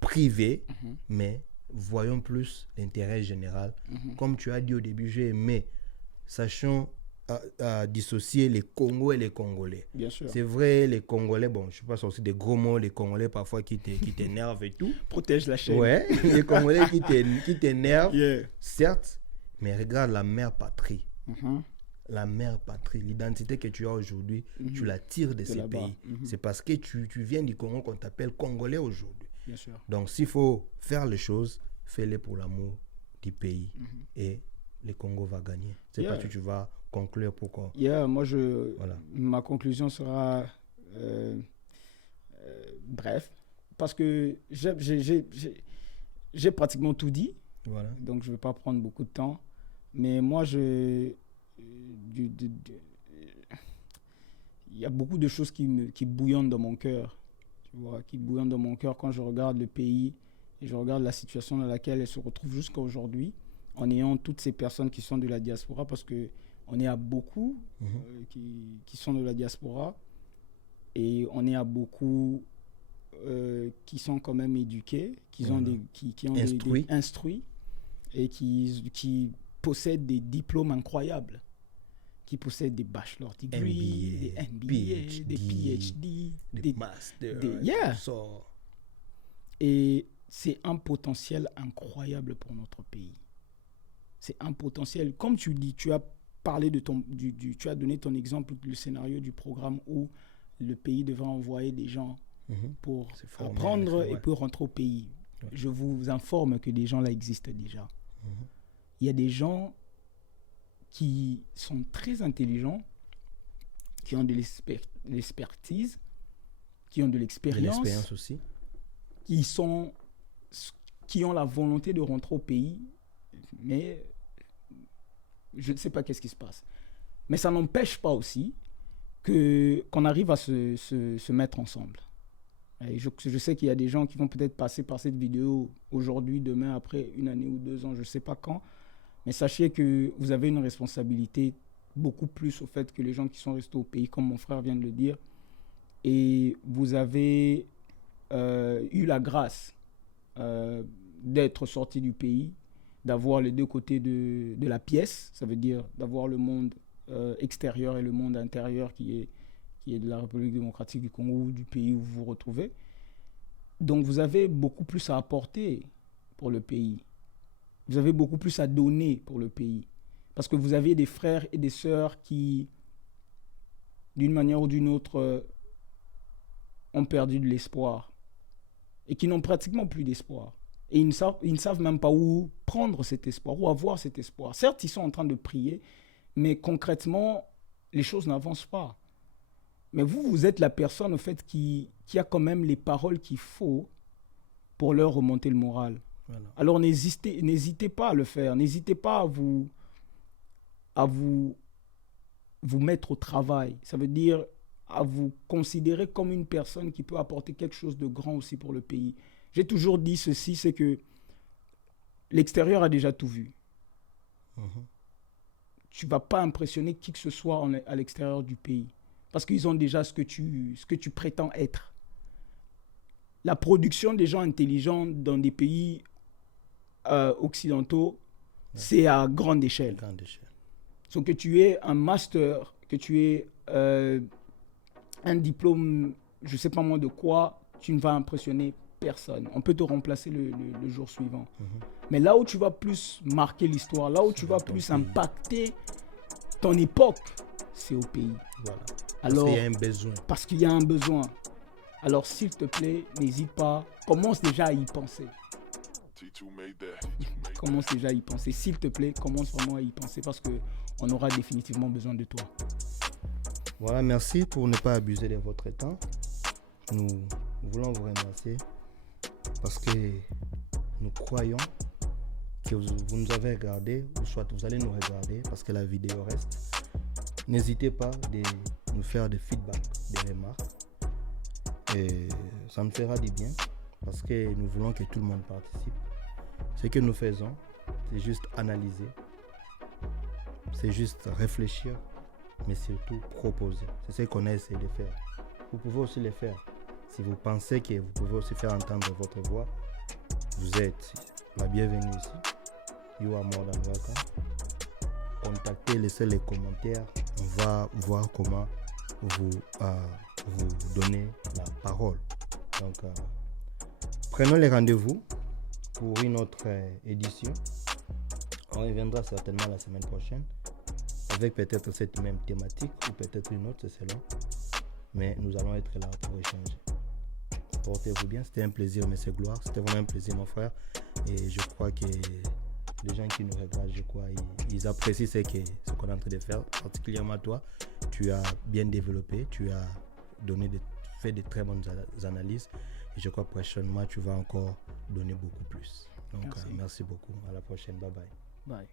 privé, mais voyons plus l'intérêt général. Comme tu as dit au début, j'ai aimé, sachons à dissocier les Congos et les Congolais. Bien sûr. C'est vrai, les Congolais, bon, je passe aussi des gros mots, les Congolais parfois qui t'énervent et tout. Protège la chaîne. Ouais, les Congolais qui t'énervent, Yeah. certes, mais regarde la mère patrie. La mère patrie, l'identité que tu as aujourd'hui, tu la tires de ces là-bas. pays. C'est parce que tu viens du Congo qu'on t'appelle Congolais aujourd'hui. Bien sûr. Donc, s'il faut faire les choses, fais-les pour l'amour du pays. Et le Congo va gagner. C'est pas que tu vas conclure pourquoi. Moi, Voilà. ma conclusion sera bref. Parce que j'ai pratiquement tout dit. Voilà. Donc, je ne vais pas prendre beaucoup de temps. Mais moi, il y a beaucoup de choses qui bouillonnent dans mon cœur. Tu vois, qui bouillonnent dans mon cœur quand je regarde le pays et je regarde la situation dans laquelle elle se retrouve jusqu'à aujourd'hui, en ayant toutes ces personnes qui sont de la diaspora, parce qu'on est à beaucoup qui sont de la diaspora et on est à beaucoup qui sont quand même éduqués, qui ont des instruits et qui possèdent des diplômes incroyables, qui possèdent des bachelor degrees, des MBA, des PhD, des masters. Et c'est un potentiel incroyable pour notre pays. C'est un potentiel. Comme tu dis, tu as parlé de tu as donné ton exemple, le scénario du programme où le pays devrait envoyer des gens pour apprendre et pour rentrer au pays. Ouais. Je vous informe que des gens là existent déjà. Il y a des gens qui sont très intelligents, qui ont de l'expertise, qui ont de l'expérience aussi, qui ont la volonté de rentrer au pays, mais je ne sais pas qu'est-ce qui se passe. Mais ça n'empêche pas aussi qu'on arrive à se mettre ensemble. Et je sais qu'il y a des gens qui vont peut-être passer par cette vidéo aujourd'hui, demain, après 1 année ou 2 ans, je ne sais pas quand. Mais sachez que vous avez une responsabilité beaucoup plus au fait que les gens qui sont restés au pays, comme mon frère vient de le dire. Et vous avez eu la grâce d'être sorti du pays, d'avoir les deux côtés de la pièce. Ça veut dire d'avoir le monde extérieur et le monde intérieur qui est de la République démocratique du Congo, du pays où vous vous retrouvez. Donc vous avez beaucoup plus à apporter pour le pays. Vous avez beaucoup plus à donner pour le pays. Parce que vous avez des frères et des sœurs qui, d'une manière ou d'une autre, ont perdu de l'espoir. Et qui n'ont pratiquement plus d'espoir. Et ils ne savent même pas où prendre cet espoir, où avoir cet espoir. Certes, ils sont en train de prier, mais concrètement, les choses n'avancent pas. Mais vous êtes la personne, en fait, qui a quand même les paroles qu'il faut pour leur remonter le moral. Voilà. Alors, n'hésitez pas à le faire. N'hésitez pas à vous mettre au travail. Ça veut dire à vous considérer comme une personne qui peut apporter quelque chose de grand aussi pour le pays. J'ai toujours dit ceci, c'est que l'extérieur a déjà tout vu. Tu ne vas pas impressionner qui que ce soit à l'extérieur du pays. Parce qu'ils ont déjà ce que tu prétends être. La production des gens intelligents dans des pays occidentaux, c'est à grande échelle. Donc que tu aies un master, que tu aies un diplôme, je ne sais pas moi de quoi, tu ne vas impressionner personne. On peut te remplacer le jour suivant. Mais là où tu vas plus marquer l'histoire, là où tu vas plus impacter ton époque, c'est au pays. Voilà. Alors, parce qu'il y a un besoin. Parce qu'il y a un besoin. Alors, s'il te plaît, n'hésite pas. Commence déjà à y penser. Commence déjà à y penser. S'il te plaît, commence vraiment à y penser parce qu'on aura définitivement besoin de toi. Voilà, merci pour ne pas abuser de votre temps. Nous voulons vous remercier parce que nous croyons que vous nous avez regardé, ou soit vous allez nous regarder parce que la vidéo reste. N'hésitez pas de nous faire des feedbacks, des remarques. Et ça nous fera du bien parce que nous voulons que tout le monde participe. Ce que nous faisons, c'est juste analyser, c'est juste réfléchir, mais surtout proposer. C'est ce qu'on a essayé de faire. Vous pouvez aussi le faire. Si vous pensez que vous pouvez aussi faire entendre votre voix, vous êtes la bienvenue ici. You are more than welcome. Contactez, laissez les commentaires. On va voir comment vous donner la parole. Donc, prenons les rendez-vous pour une autre édition. On reviendra certainement la semaine prochaine avec peut-être cette même thématique ou peut-être une autre, c'est selon. Mais nous allons être là pour échanger. Portez-vous bien, c'était un plaisir, M. Gloire. C'était vraiment un plaisir, mon frère. Et je crois que les gens qui nous regardent, je crois, ils apprécient ce qu'on est en train de faire. Particulièrement toi, tu as bien développé, tu as fait de très bonnes analyses. Et je crois que prochainement, tu vas encore donner beaucoup plus. Donc, merci beaucoup. À la prochaine. Bye bye. Bye.